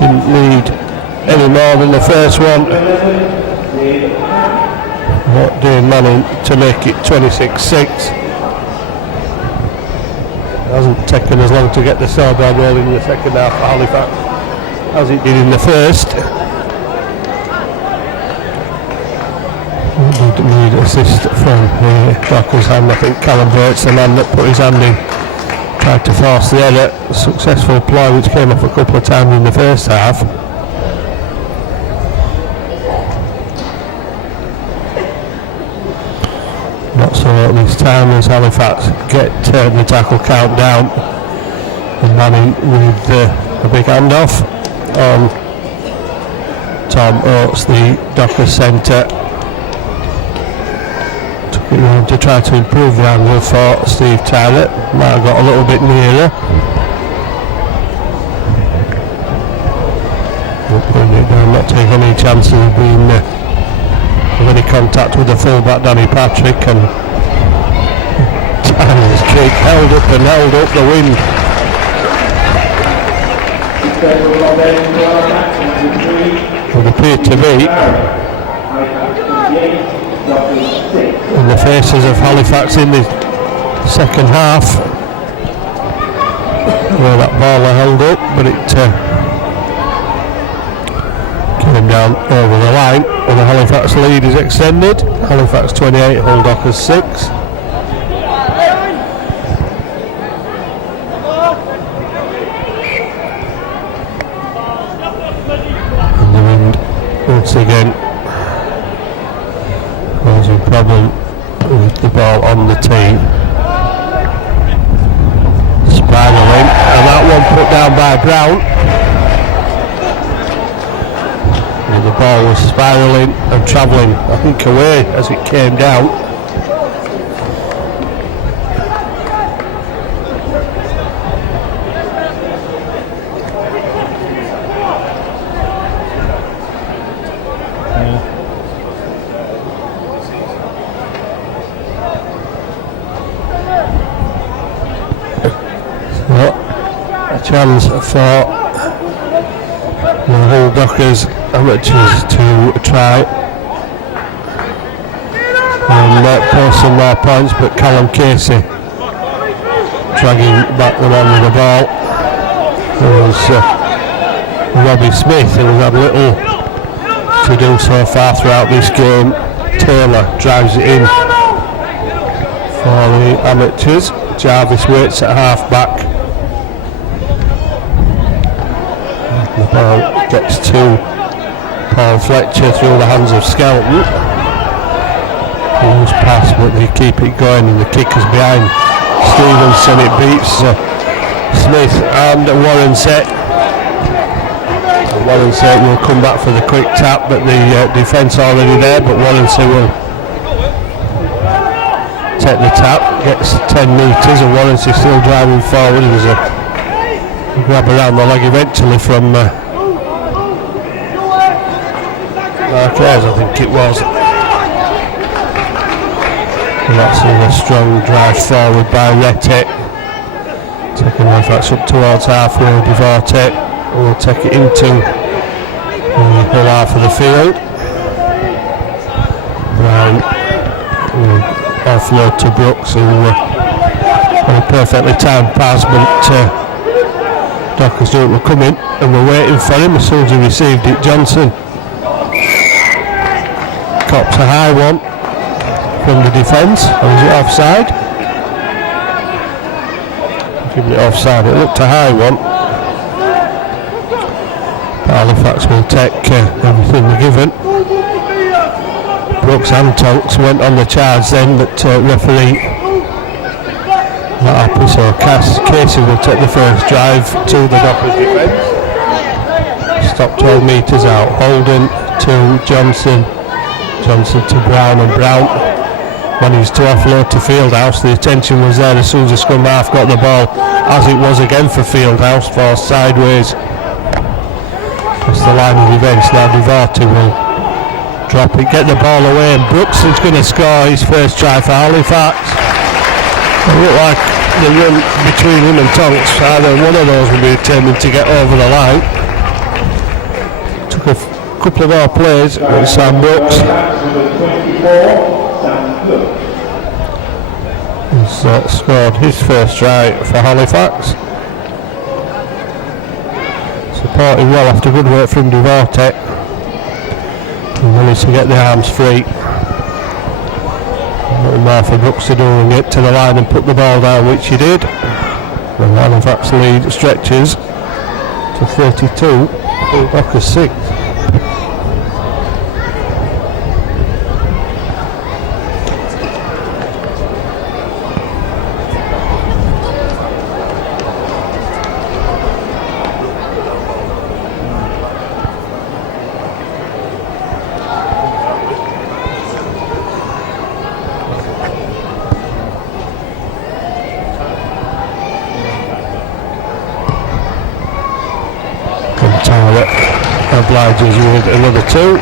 Didn't need any more than the first one. Dane Manning to make it 26-6. It hasn't taken as long to get the scoreboard rolling in the second half for Halifax as it did in the first. Need assist from Barker's hand. I think Callum Burt's the man that put his hand in, tried to force the error. Successful ploy which came off a couple of times in the first half. Not so this time as Halifax get the tackle count down, and Manning with a big handoff on Tom Oates, the Dockers centre. Took it round to try to improve the angle for Steve Tyler. Might have got a little bit nearer. Putting it down, not taking any chances of being any contact with the fullback Danny Patrick, and Tyler's kick held up the wind. It appeared to be in the faces of Halifax in the second half, where that ball held up, but it came down over the line, and the Halifax lead is extended. Halifax 28, Hull Dockers 6. And the wind once again causing a problem with the ball on the tee. Spiraling, and that one put down by Brown. And the ball was spiralling and travelling, I think, away as it came down. So, a chance for the Hull Dockers amateurs to try and post some more points, but Callum Casey dragging back the man with the ball. There was Robbie Smith, who has had little to do so far throughout this game. Taylor drives it in for the amateurs. Jarvis waits at half back. The ball gets to Paul Fletcher through the hands of Skelton. Loose pass, but they keep it going, and the kick is behind Stevenson. It beats Smith and Warrenset. Warrenset will come back for the quick tap, but the defence already there, but Warrenset will take the tap, gets 10 metres, and Warrenset still driving forward. There's a grab around the leg eventually from Marquez, I think it was. And that's a strong drive forward by Rettet. Taking Halifax up towards halfway. Devortek will take it into the whole half of the field. Brown will offload to Brooks, who a perfectly timed pass, but Dockers do it were coming and we're waiting for him. As soon as he received it, Johnson cops a high one from the defence. Or is it offside? Giving it offside. It looked a high one. Halifax will take everything they're given. Brooks and Tonks went on the charge then, but referee not happy, so Casey will take the first drive to the Dockers defence. Stop 12 metres out. Holden to Johnson. Johnson to Brown, and Brown managed to offload to Fieldhouse. The attention was there as soon as the scrum half got the ball, as it was again for Fieldhouse, for sideways. That's the line of events. Now Devortek will drop it, get the ball away, and Brooks is going to score his first try for Halifax. It looked like the run between him and Tonks, either one of those will be determined to get over the line. Took a couple of more plays with Sam Brooks. He's scored his first try for Halifax. Supporting well after good work from Devortek. He managed to get the arms free. A little more for Brooks to do and get to the line and put the ball down, which he did. The Halifax lead stretches to 32. Dockers 6. Obliges with another 2.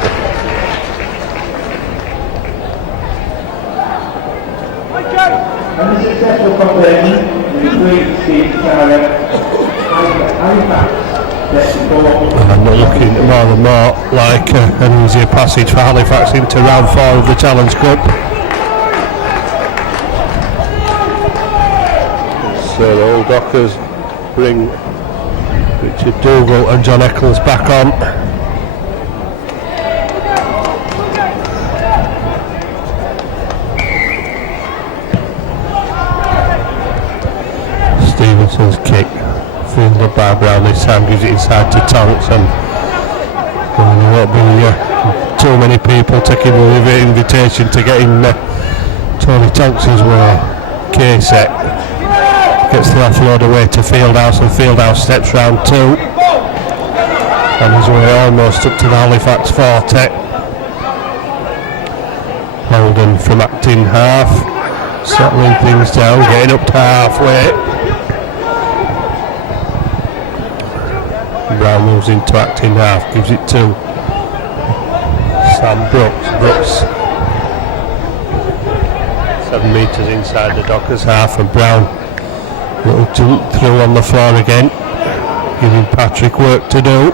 And the successful conversion between Steve Tarrant I'm not looking more and more like an easier passage for Halifax into round 4 of the Challenge Cup. So the old Dockers bring Richard Dougal and John Eccles back on. Stevenson's kick, fielded by Brown this time, gives it inside to Tonks, and there won't be too many people taking the invitation to get in Tony Tonks' way. Casey gets the offload away to Fieldhouse, and Fieldhouse steps round 2 on his way almost up to the Halifax 40. Holden from acting half, settling things down, getting up to halfway. Brown moves into acting half, gives it to Sam Brooks. Brooks 7 metres inside the Dockers half, and Brown little jump through on the floor again, giving Patrick work to do.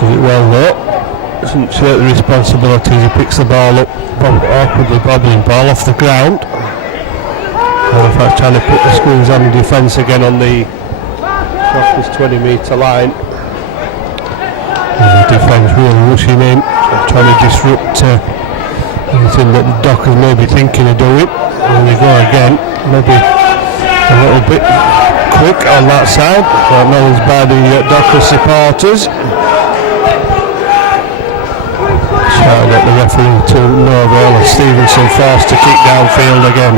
Does it well though, doesn't shirk the responsibilities. He picks the ball up, awkwardly bobbling ball off the ground. Halifax trying to put the squeeze on the defence again on the Dockers 20 metre line. The defence really rushing in, trying to disrupt anything that the Dockers may be thinking of doing. And they go again, maybe a little bit quick on that side, acknowledged by the Dockers supporters. Trying to get the referee to Norville. Stevenson forced to kick downfield again.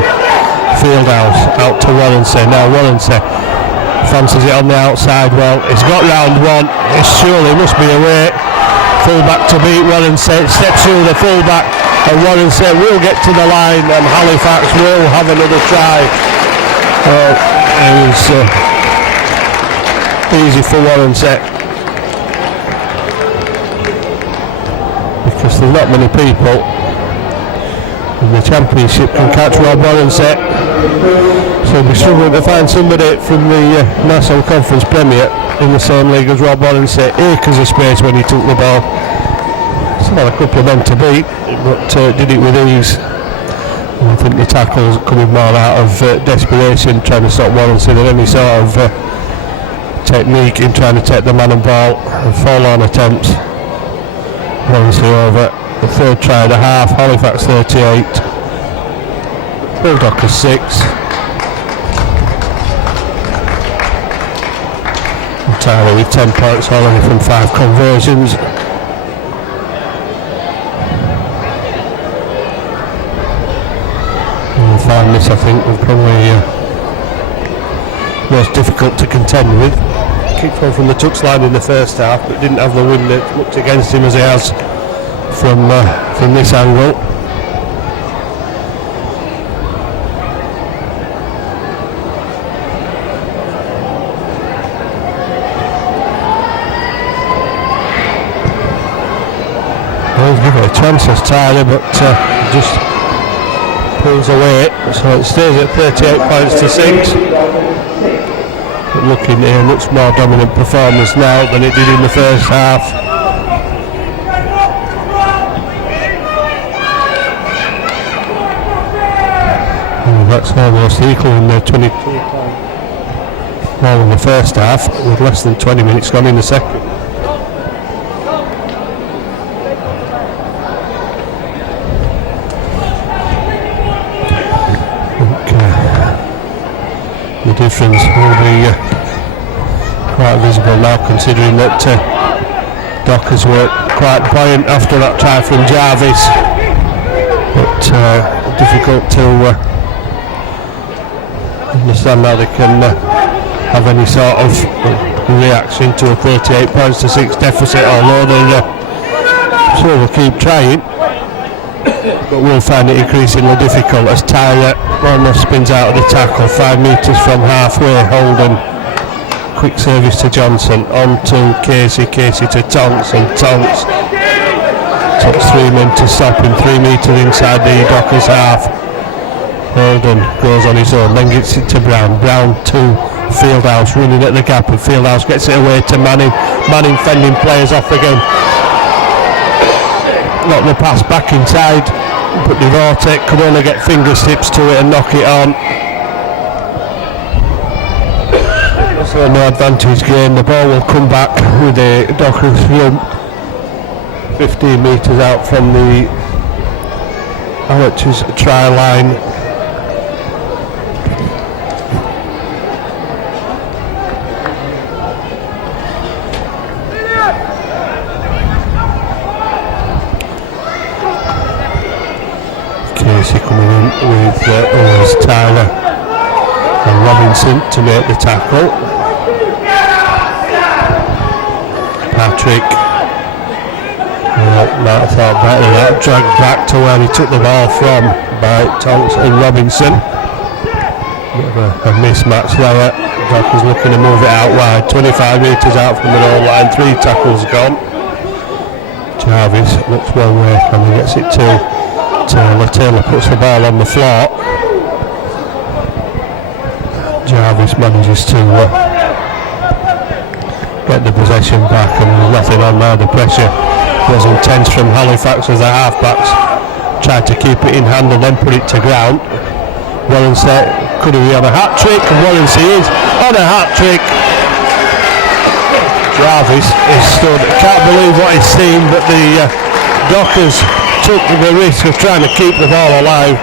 Fieldhouse out to Warrensey. Now Warrensey fancies it on the outside. Well, he's got round one. It surely must be away. Fullback to beat Warrensey. Steps through the fullback, and Warrensey will get to the line, and Halifax will have another try. Well, it was easy for Warrensey, because there's not many people in the championship can catch Rob Warrensey, so we're struggling to find somebody from the National Conference Premier in the same league as Rob Warrensey. Acres of space when he took the ball. Still had a couple of men to beat, but did it with ease. I think the tackles coming more out of desperation, trying to stop Warrensey, than any sort of technique in trying to take the man and ball. And forlorn attempts. Warrensey over. The third try and a half. Halifax 38. Bulldockers 6. Tyler with 10 points already from 5 conversions. We'll find this, I think, was probably most difficult to contend with. Kicked one from the touchline in the first half, but didn't have the wind that looked against him as he has from this angle. He'll give it a chance as Tyler, but just pulls away, so it stays at 38 points to 6. But looking here, much more dominant performance now than it did in the first half. And that's almost equal in the 22 more in the first half, with less than 20 minutes gone in the second. The difference will be quite visible now, considering that Dockers were quite buoyant after that try from Jarvis, but difficult to understand how they can have any sort of reaction to a 38 points to 6 deficit, although they're sure will keep trying, but we'll find it increasingly difficult as Tyler almost spins out of the tackle 5 metres from halfway. Holden, quick service to Johnson, on to Casey to Tonks, and Tonks took 3 men to stop him 3 metres inside the Dockers half. Holden goes on his own, then gets it to Brown to Fieldhouse, running at the gap, and Fieldhouse gets it away to Manning fending players off again. Knock the pass back inside, but Devote could only get fingertips to it and knock it on. So no advantage gain. The ball will come back with a Dockers jump 15 metres out from the Amateurs try line. Casey coming in with Owens, Tyler and Robinson to make the tackle. Patrick might have thought better of that, dragged back to where he took the ball from by Tonks and Robinson. Bit of a mismatch there. Dockers looking to move it out wide, 25 metres out from the goal line, 3 tackles gone. Jarvis looks one way and he gets it to Taylor puts the ball on the floor. Jarvis manages to get the possession back, and there's nothing on there. The pressure was intense from Halifax as the halfbacks tried to keep it in hand and then put it to ground. Warrensey, could he be on a hat-trick? Warrensey is on a hat-trick. Jarvis is stood, can't believe what he's seen, but the Dockers took the risk of trying to keep the ball alive,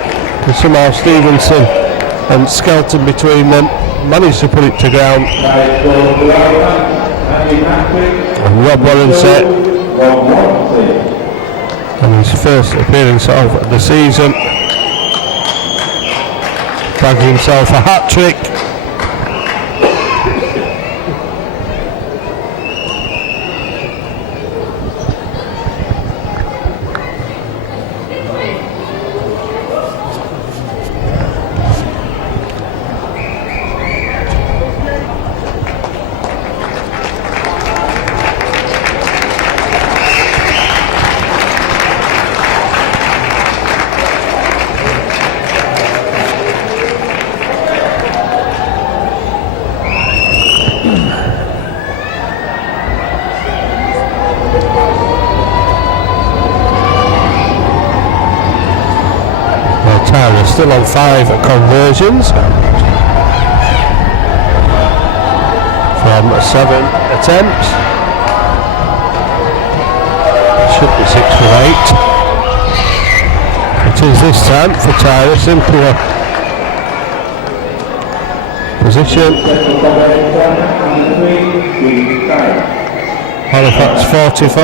and somehow Stevenson and Skelton between them managed to put it to ground. Try score for Halifax, Andy Patrick. And Rob Warrenset, Rob Warrenset. and his first appearance of the season, bags himself a hat-trick. Tyler still on 5 conversions from 7 attempts. Should be 6 from 8. It is this time for Tyler, simpler position. Halifax 44,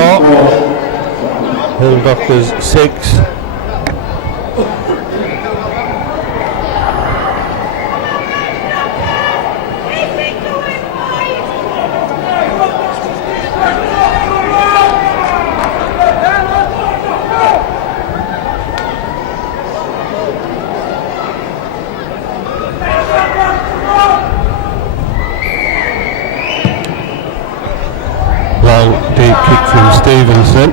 Hilldockers 6. Deep kick from Stevenson.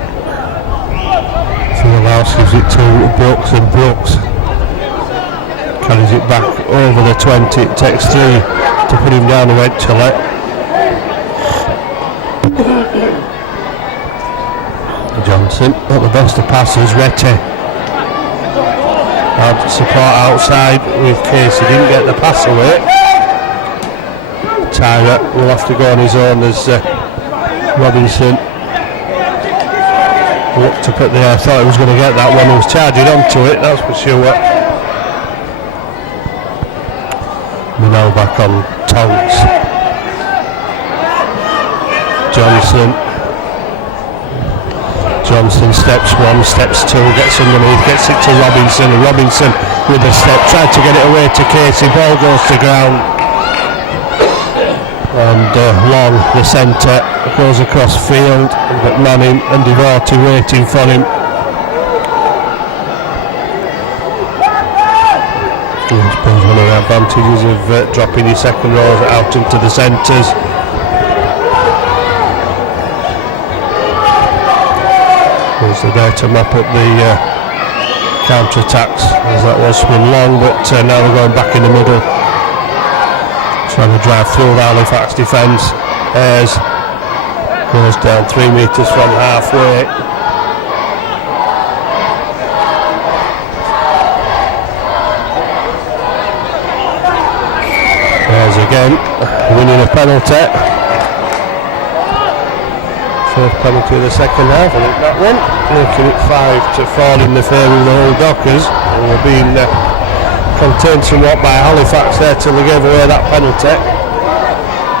Fieldhouse gives it to Brooks, and Brooks carries it back over the 20. It takes 3 to put him down eventually. Johnson, not the best of passes. Retty had support outside with Casey, didn't get the pass away. Tyra will have to go on his own as Robinson looked up at the air, thought he was going to get that one, he was charging onto it, that's for sure. We're now back on Tonks. Johnson steps 1, steps 2, gets underneath, gets it to Robinson, and Robinson with a step, tried to get it away to Casey, ball goes to ground. And Long, the centre, goes across field, but Manning and Devorty waiting for him. I suppose one of the advantages of dropping your second rows out into the centres. They're there to mop up the counter-attacks, as that was from Long, but now they're going back in the middle. Trying to drive through the Halifax defence. Ayres goes down 3 metres from halfway. Ayres again, winning a penalty. First penalty of the second half, I think that one. Making it 5-4 in the favour of the Hull Dockers. And we're being contained somewhat by Halifax there till they gave away that penalty.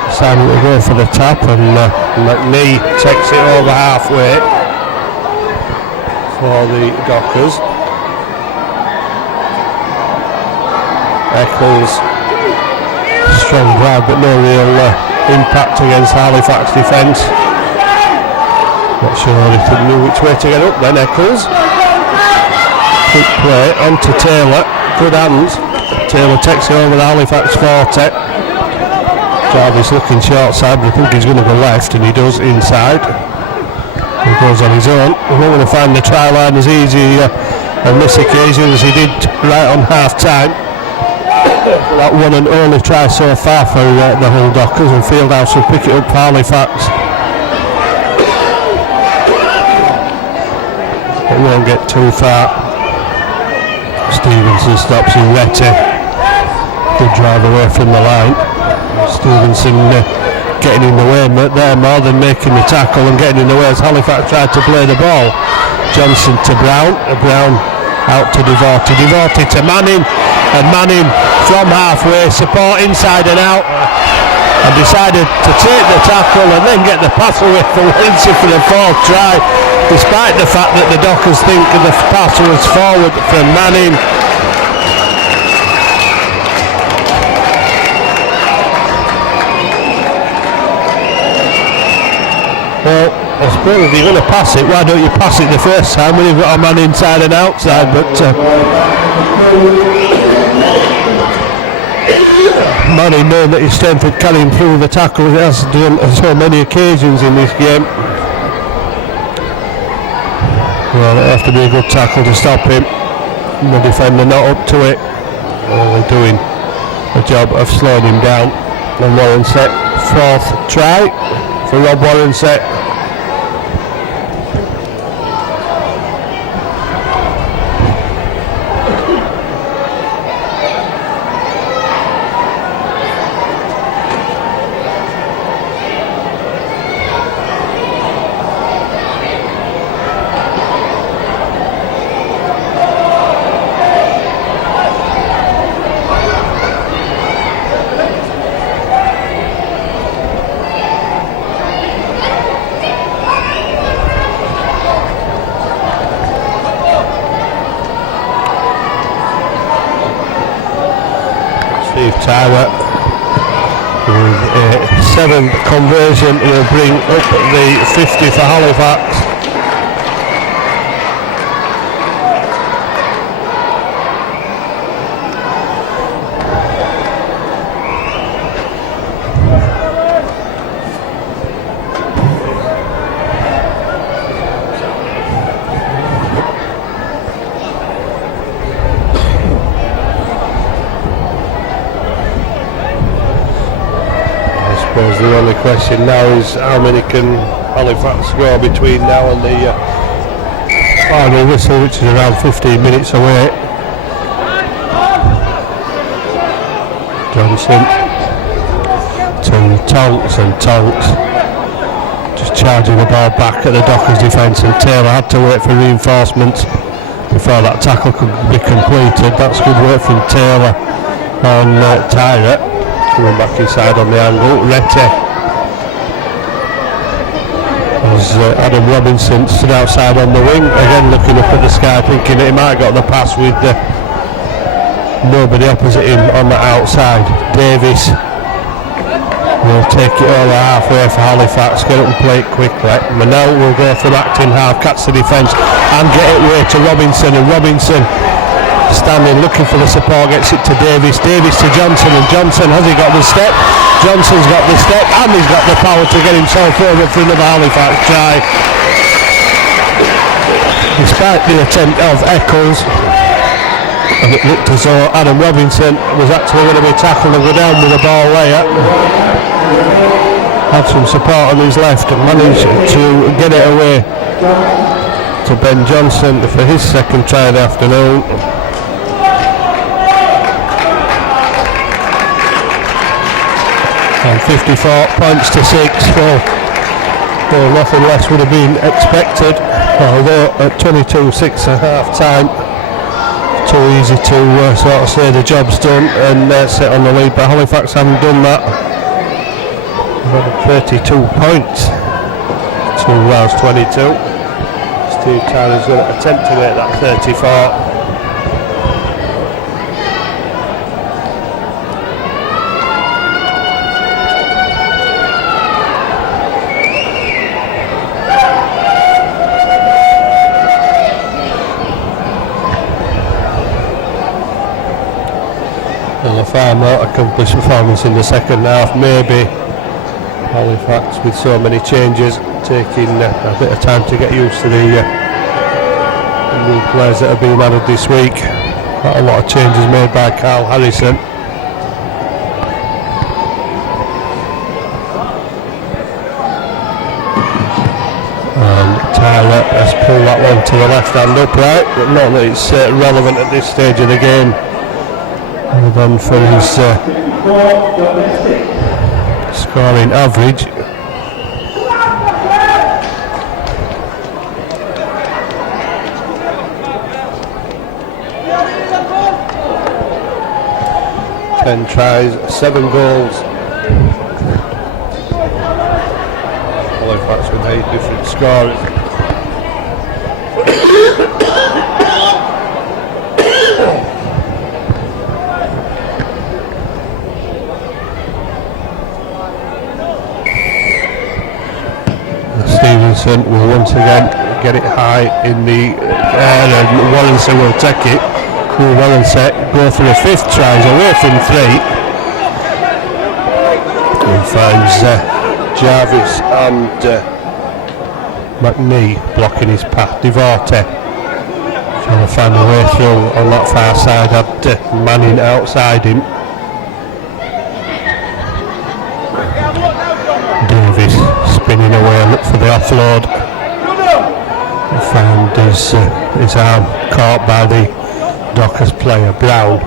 Decided to go for the tap, and McNee takes it over halfway for the Dockers. Eccles, strong drive but no real impact against Halifax defence. Not sure if they knew which way to get up then. Eccles, quick play onto Taylor. Good hands. Taylor takes it over the Halifax 40. Jarvis looking short side, but I think he's going to go left, and he does inside. He goes on his own. He's not going to find the try line as easy on this occasion as he did right on half time. That one and only try so far for the Hull Dockers, and Fieldhouse will pick it up for Halifax. It won't get too far. Stevenson stops in Retty. Good drive away from the line. Stevenson getting in the way there more than making the tackle, and getting in the way as Halifax tried to play the ball. Johnson to Brown. Brown Out to Devoted to Manning, and Manning from halfway, support inside and out, and decided to take the tackle and then get the pass away for Lindsay for the fourth try, despite the fact that the Dockers think the pass was forward from Manning. Well, I suppose if you're going to pass it, why don't you pass it the first time when you've got a man inside and outside? But Manning, knowing that his strength would carry him through the tackle, he has done on so many occasions in this game. Well, it'll have to be a good tackle to stop him. The defender not up to it. Well, they're doing a job of slowing him down. And Warrenset, fourth try for Rob Warrenset. Tyler with a 7 conversion will bring up the 50 for Halifax. The only question now is how many can Halifax score between now and the final whistle, which is around 15 minutes away. Johnson to Tonks just charging the ball back at the Dockers defence, and Taylor had to wait for reinforcements before that tackle could be completed. That's good work from Taylor on Tyrett. Coming back inside on the angle, Rete. As Adam Robinson stood outside on the wing, again looking up at the sky, thinking that he might have got the pass with nobody opposite him on the outside. Davis will take it over halfway for Halifax, get up and play it quickly. Manel will go from acting half, catch the defence and get it away to Robinson, and Robinson standing looking for the support, gets it to Davis to Johnson, and Johnson, has he got the step? Johnson's got the step and he's got the power to get himself over for another Halifax try. Despite the attempt of Eccles, and it looked as though Adam Robinson was actually going to be tackled and go down with the ball layer. Had some support on his left and managed to get it away to Ben Johnson for his second try of the afternoon. And 54 points to 6. Well, nothing less would have been expected, although at 22-6 at half time, too easy to sort of say the job's done and sit on the lead, but Halifax haven't done that. 32 points to Wales 22. Steve Tyler's going to attempt to make that 34. And a far more accomplished performance in the second half. Maybe Halifax, with so many changes, taking a bit of time to get used to the new players that have been added this week. Not a lot of changes made by Carl Harrison. And Tyler has pulled that one to the left hand upright, but not that it's relevant at this stage of the game. Hold on for his scoring average. 10 tries, 7 goals. Halifax with 8 different scorers. Stevenson will once again get it high in the air, and Warrenson will take it. Warrenson go for the 5th try, he's away from 3 and finds Jarvis and McNee blocking his path. Devorte trying to find a way through on that far side, had Manning outside him. Davis spinning away, look for the offload. Found his arm caught by the Dockers player Brown.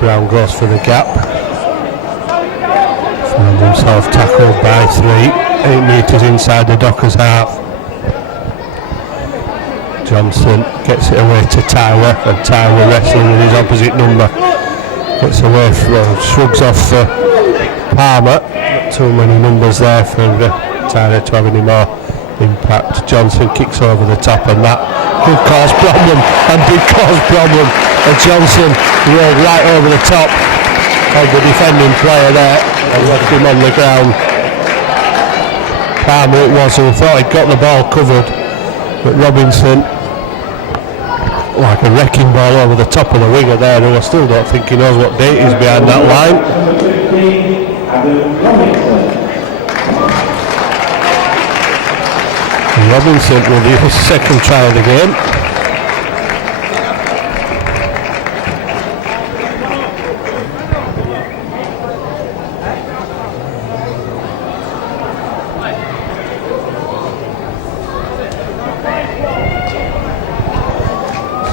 Brown goes for the gap. Found himself tackled by 3, 8 metres inside the Dockers half. Johnson gets it away to Tyler, and Tyler wrestling with his opposite number. Gets away from, shrugs off Palmer. Not too many numbers there for Tyler to have any more impact. Johnson kicks over the top, and that could cause problem, and did cause problem. And Johnson rolled right over the top of the defending player there and left him on the ground. Palmer it was, who thought he'd got the ball covered, but Robinson, like a wrecking ball over the top of the winger there, who I still don't think he knows what date is behind that line. Robinson will be his 2nd try of the game.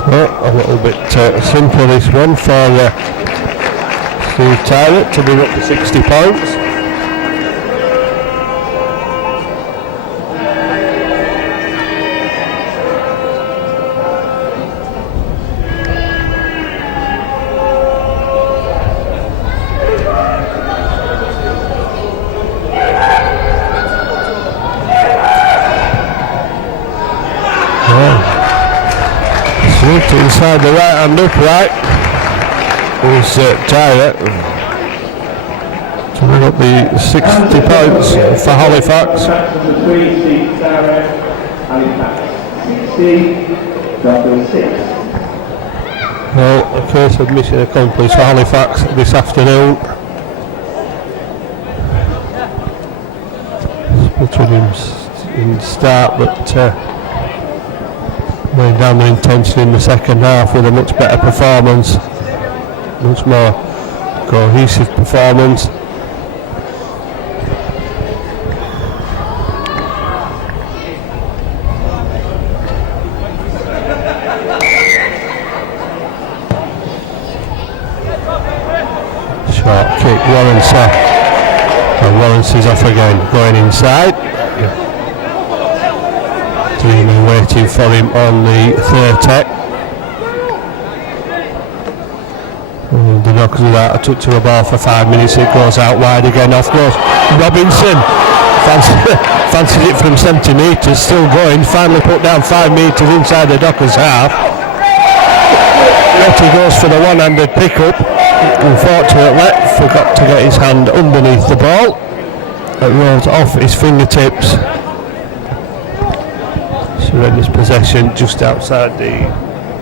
So a little bit simpler this one for Steve Tyler to bring up to 60 points. Inside the right hand upright is Tyler to bring up the 60 points for Halifax. Well, a case of mission accomplished for Halifax this afternoon. Sputtering him in start, but laying down the intention in the second half with a much better performance, much more cohesive performance. Short kick, Lawrence, and Lawrence is off again, going inside. Dreaming waiting for him on the 30. The Dockers without a touch of the ball for 5 minutes. It goes out wide again. Off goes Robinson. Fancies it from 70 metres. Still going. Finally put down 5 metres inside the Dockers half. Letty goes for the one-handed pick-up. Unfortunately, forgot to get his hand underneath the ball. It rolls off his fingertips. Surrenders possession just outside the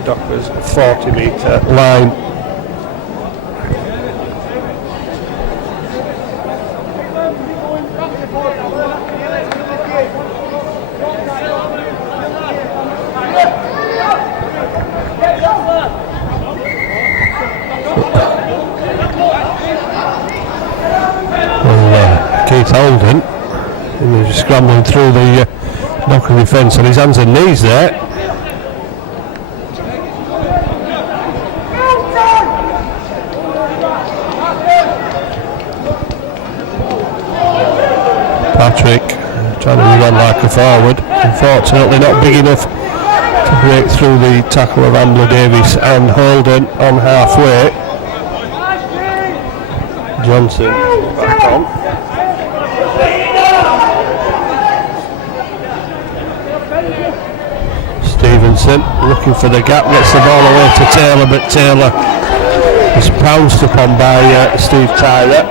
Dockers 40 metre line. Keith Holden scrambling through the Docker defence on his hands and knees there. Patrick trying to run like a forward, unfortunately not big enough to break through the tackle of Ambler Davis and Holden on halfway. Johnson back on. Stevenson looking for the gap, gets the ball away to Taylor, but Taylor is pounced upon by Steve Tyler.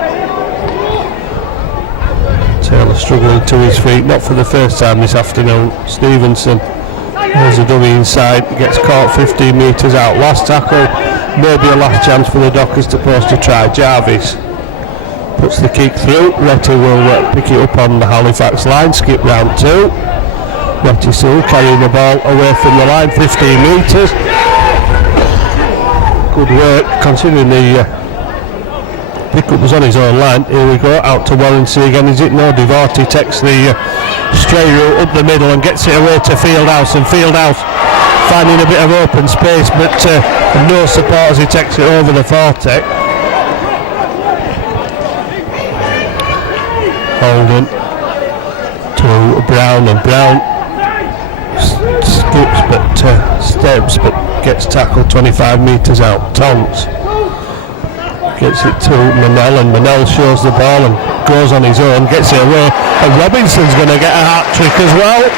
Taylor struggling to his feet, not for the first time this afternoon. Stevenson has a dummy inside, gets caught 15 metres out. Last tackle, maybe a last chance for the Dockers to post a try. Jarvis puts the kick through. Retty will pick it up on the Halifax line, skip round 2. Retty still carrying the ball away from the line, 15 metres. Good work considering the pickup was on his own line. Here we go, out to Warranty again. Is it no? Devorty takes the stray route up the middle and gets it away to Fieldhouse, and Fieldhouse finding a bit of open space, but no support as he takes it over the Fortec. Holden to Brown, and Brown skips but steps but gets tackled 25 metres out. Tonks gets it to Manel, and Manel shows the ball and goes on his own, gets it away, and Robinson's going to get a hat-trick as well.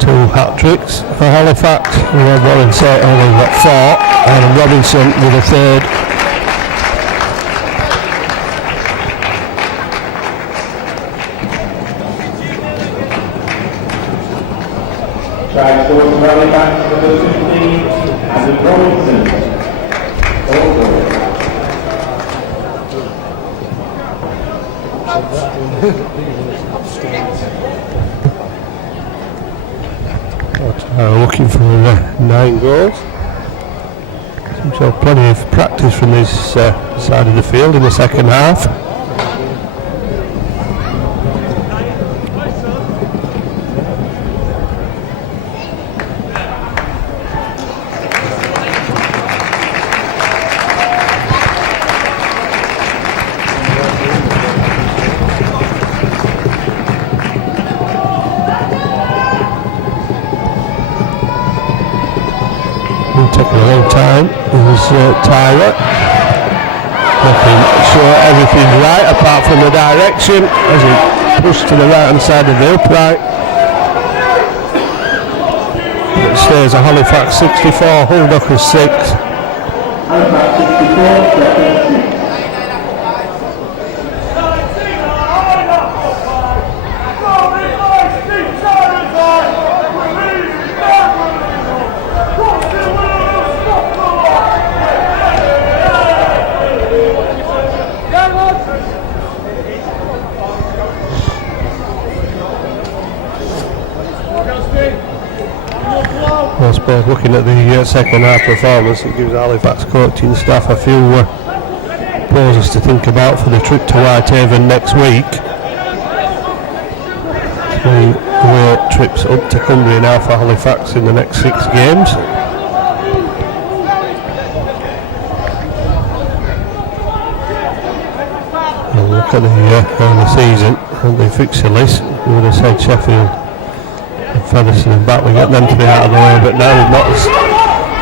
Two hat-tricks for Halifax. Warren's only got 4, and Robinson with a third. Try score to Halifax number 15, Adam Robinson. Looking for 9 goals. Seems to have plenty of practice from this side of the field in the second half. Taking a long time is Tyler, making sure everything's right apart from the direction as he pushed to the right hand side of the upright. It stays a Halifax 64, Hull Dockers 6. Halifax 64, 6. I suppose looking at the second half performance, it gives Halifax coaching staff a few pauses to think about for the trip to Whitehaven next week. 3 away trips up to Cumbria now for Halifax in the next 6 games. And look at the early season and the fixture list. We would have said Sheffield, Featherstone and Batley, get them 3 out of the way, but now we've got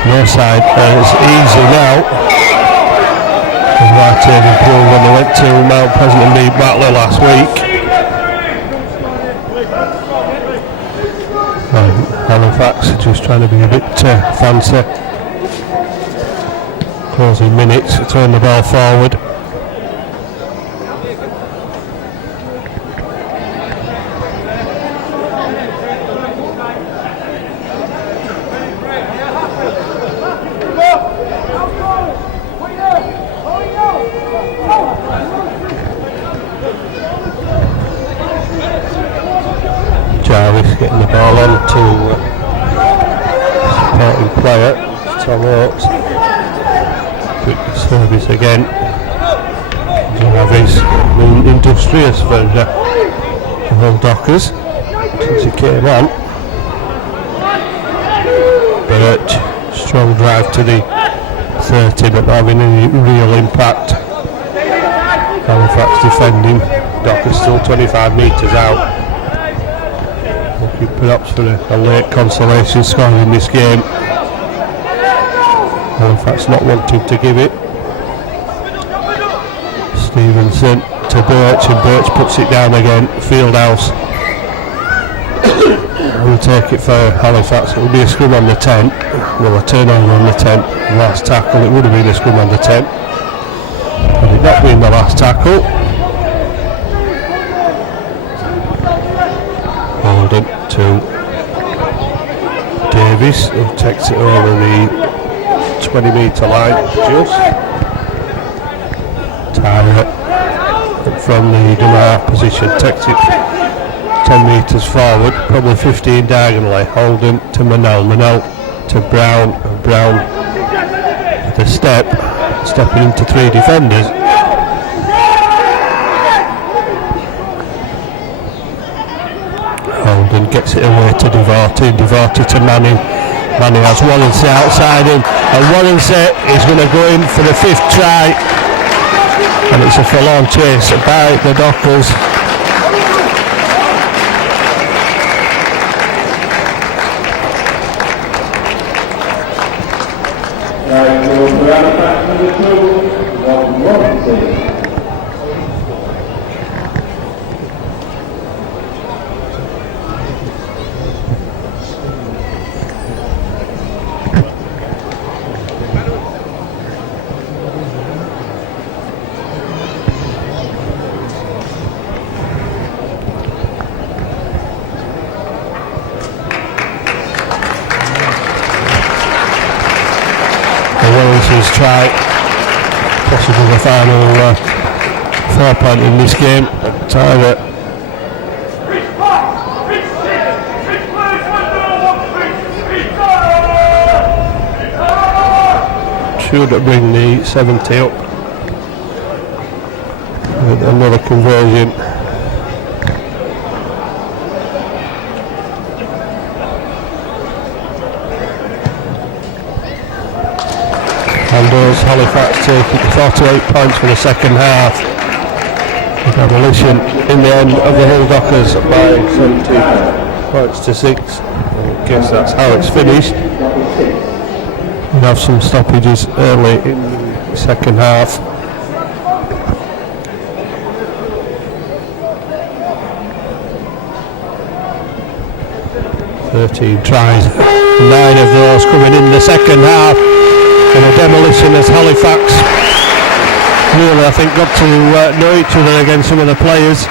no side, and it's easy now. And Whitehaven proved when they went to Mount Pleasant and beat Batley last week. And Halifax just trying to be a bit fancy. Closing minutes, throwing the ball forward. Jarvis getting the ball on to supporting player, Tom Oates. Quick service again. Jarvis been industrious for the Hull Dockers since he came on. Birch, strong drive to the 30 but not having any real impact. Halifax defending. Dockers still 25 metres out. Looking perhaps for a late consolation score in this game. Halifax not wanting to give it. Stevenson to Birch, and Birch puts it down again. Fieldhouse will take it for Halifax. It will be a scrum on the 10. Well, a turnover on the 10. Last tackle, it would have been a scrum on the 10. Had it not been the last tackle. Holden to Davis, who takes it over the 20 metre line. Just Tyler from the half position, takes it 10 metres forward, probably 15 diagonally. Holden to Manel to Brown, and Brown with a stepping into 3 defenders. Holden gets it away to Devorty to Manning. Manning has Walensey outside him, and Walensey is going to go in for the 5th try, and it's a forlorn chase by the Dockers. Walensey's try, possibly the final 4-point in this game. Tyler should bring the 70 up with another conversion. And does Halifax taking 48 points for the second half. Demolition in the end of the Hull Dockers by 17 points to 6. I guess that's how it's finished. We have some stoppages early in the second half. (13 tries), 9 of those coming in the second half. And a demolition as Halifax really, I think, got to know each other against some of the players,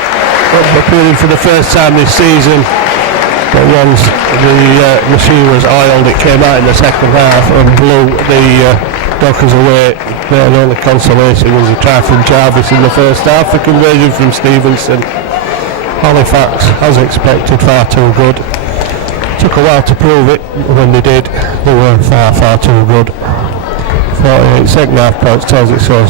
appearing for the first time this season. But once the machine was oiled, it came out in the second half and blew the Dockers away. Their only consolation was a try from Jarvis in the first half, a conversion from Stevenson. Halifax, as expected, far too good. Took a while to prove it. When they did, they were far too good. 48 second half points tells it so.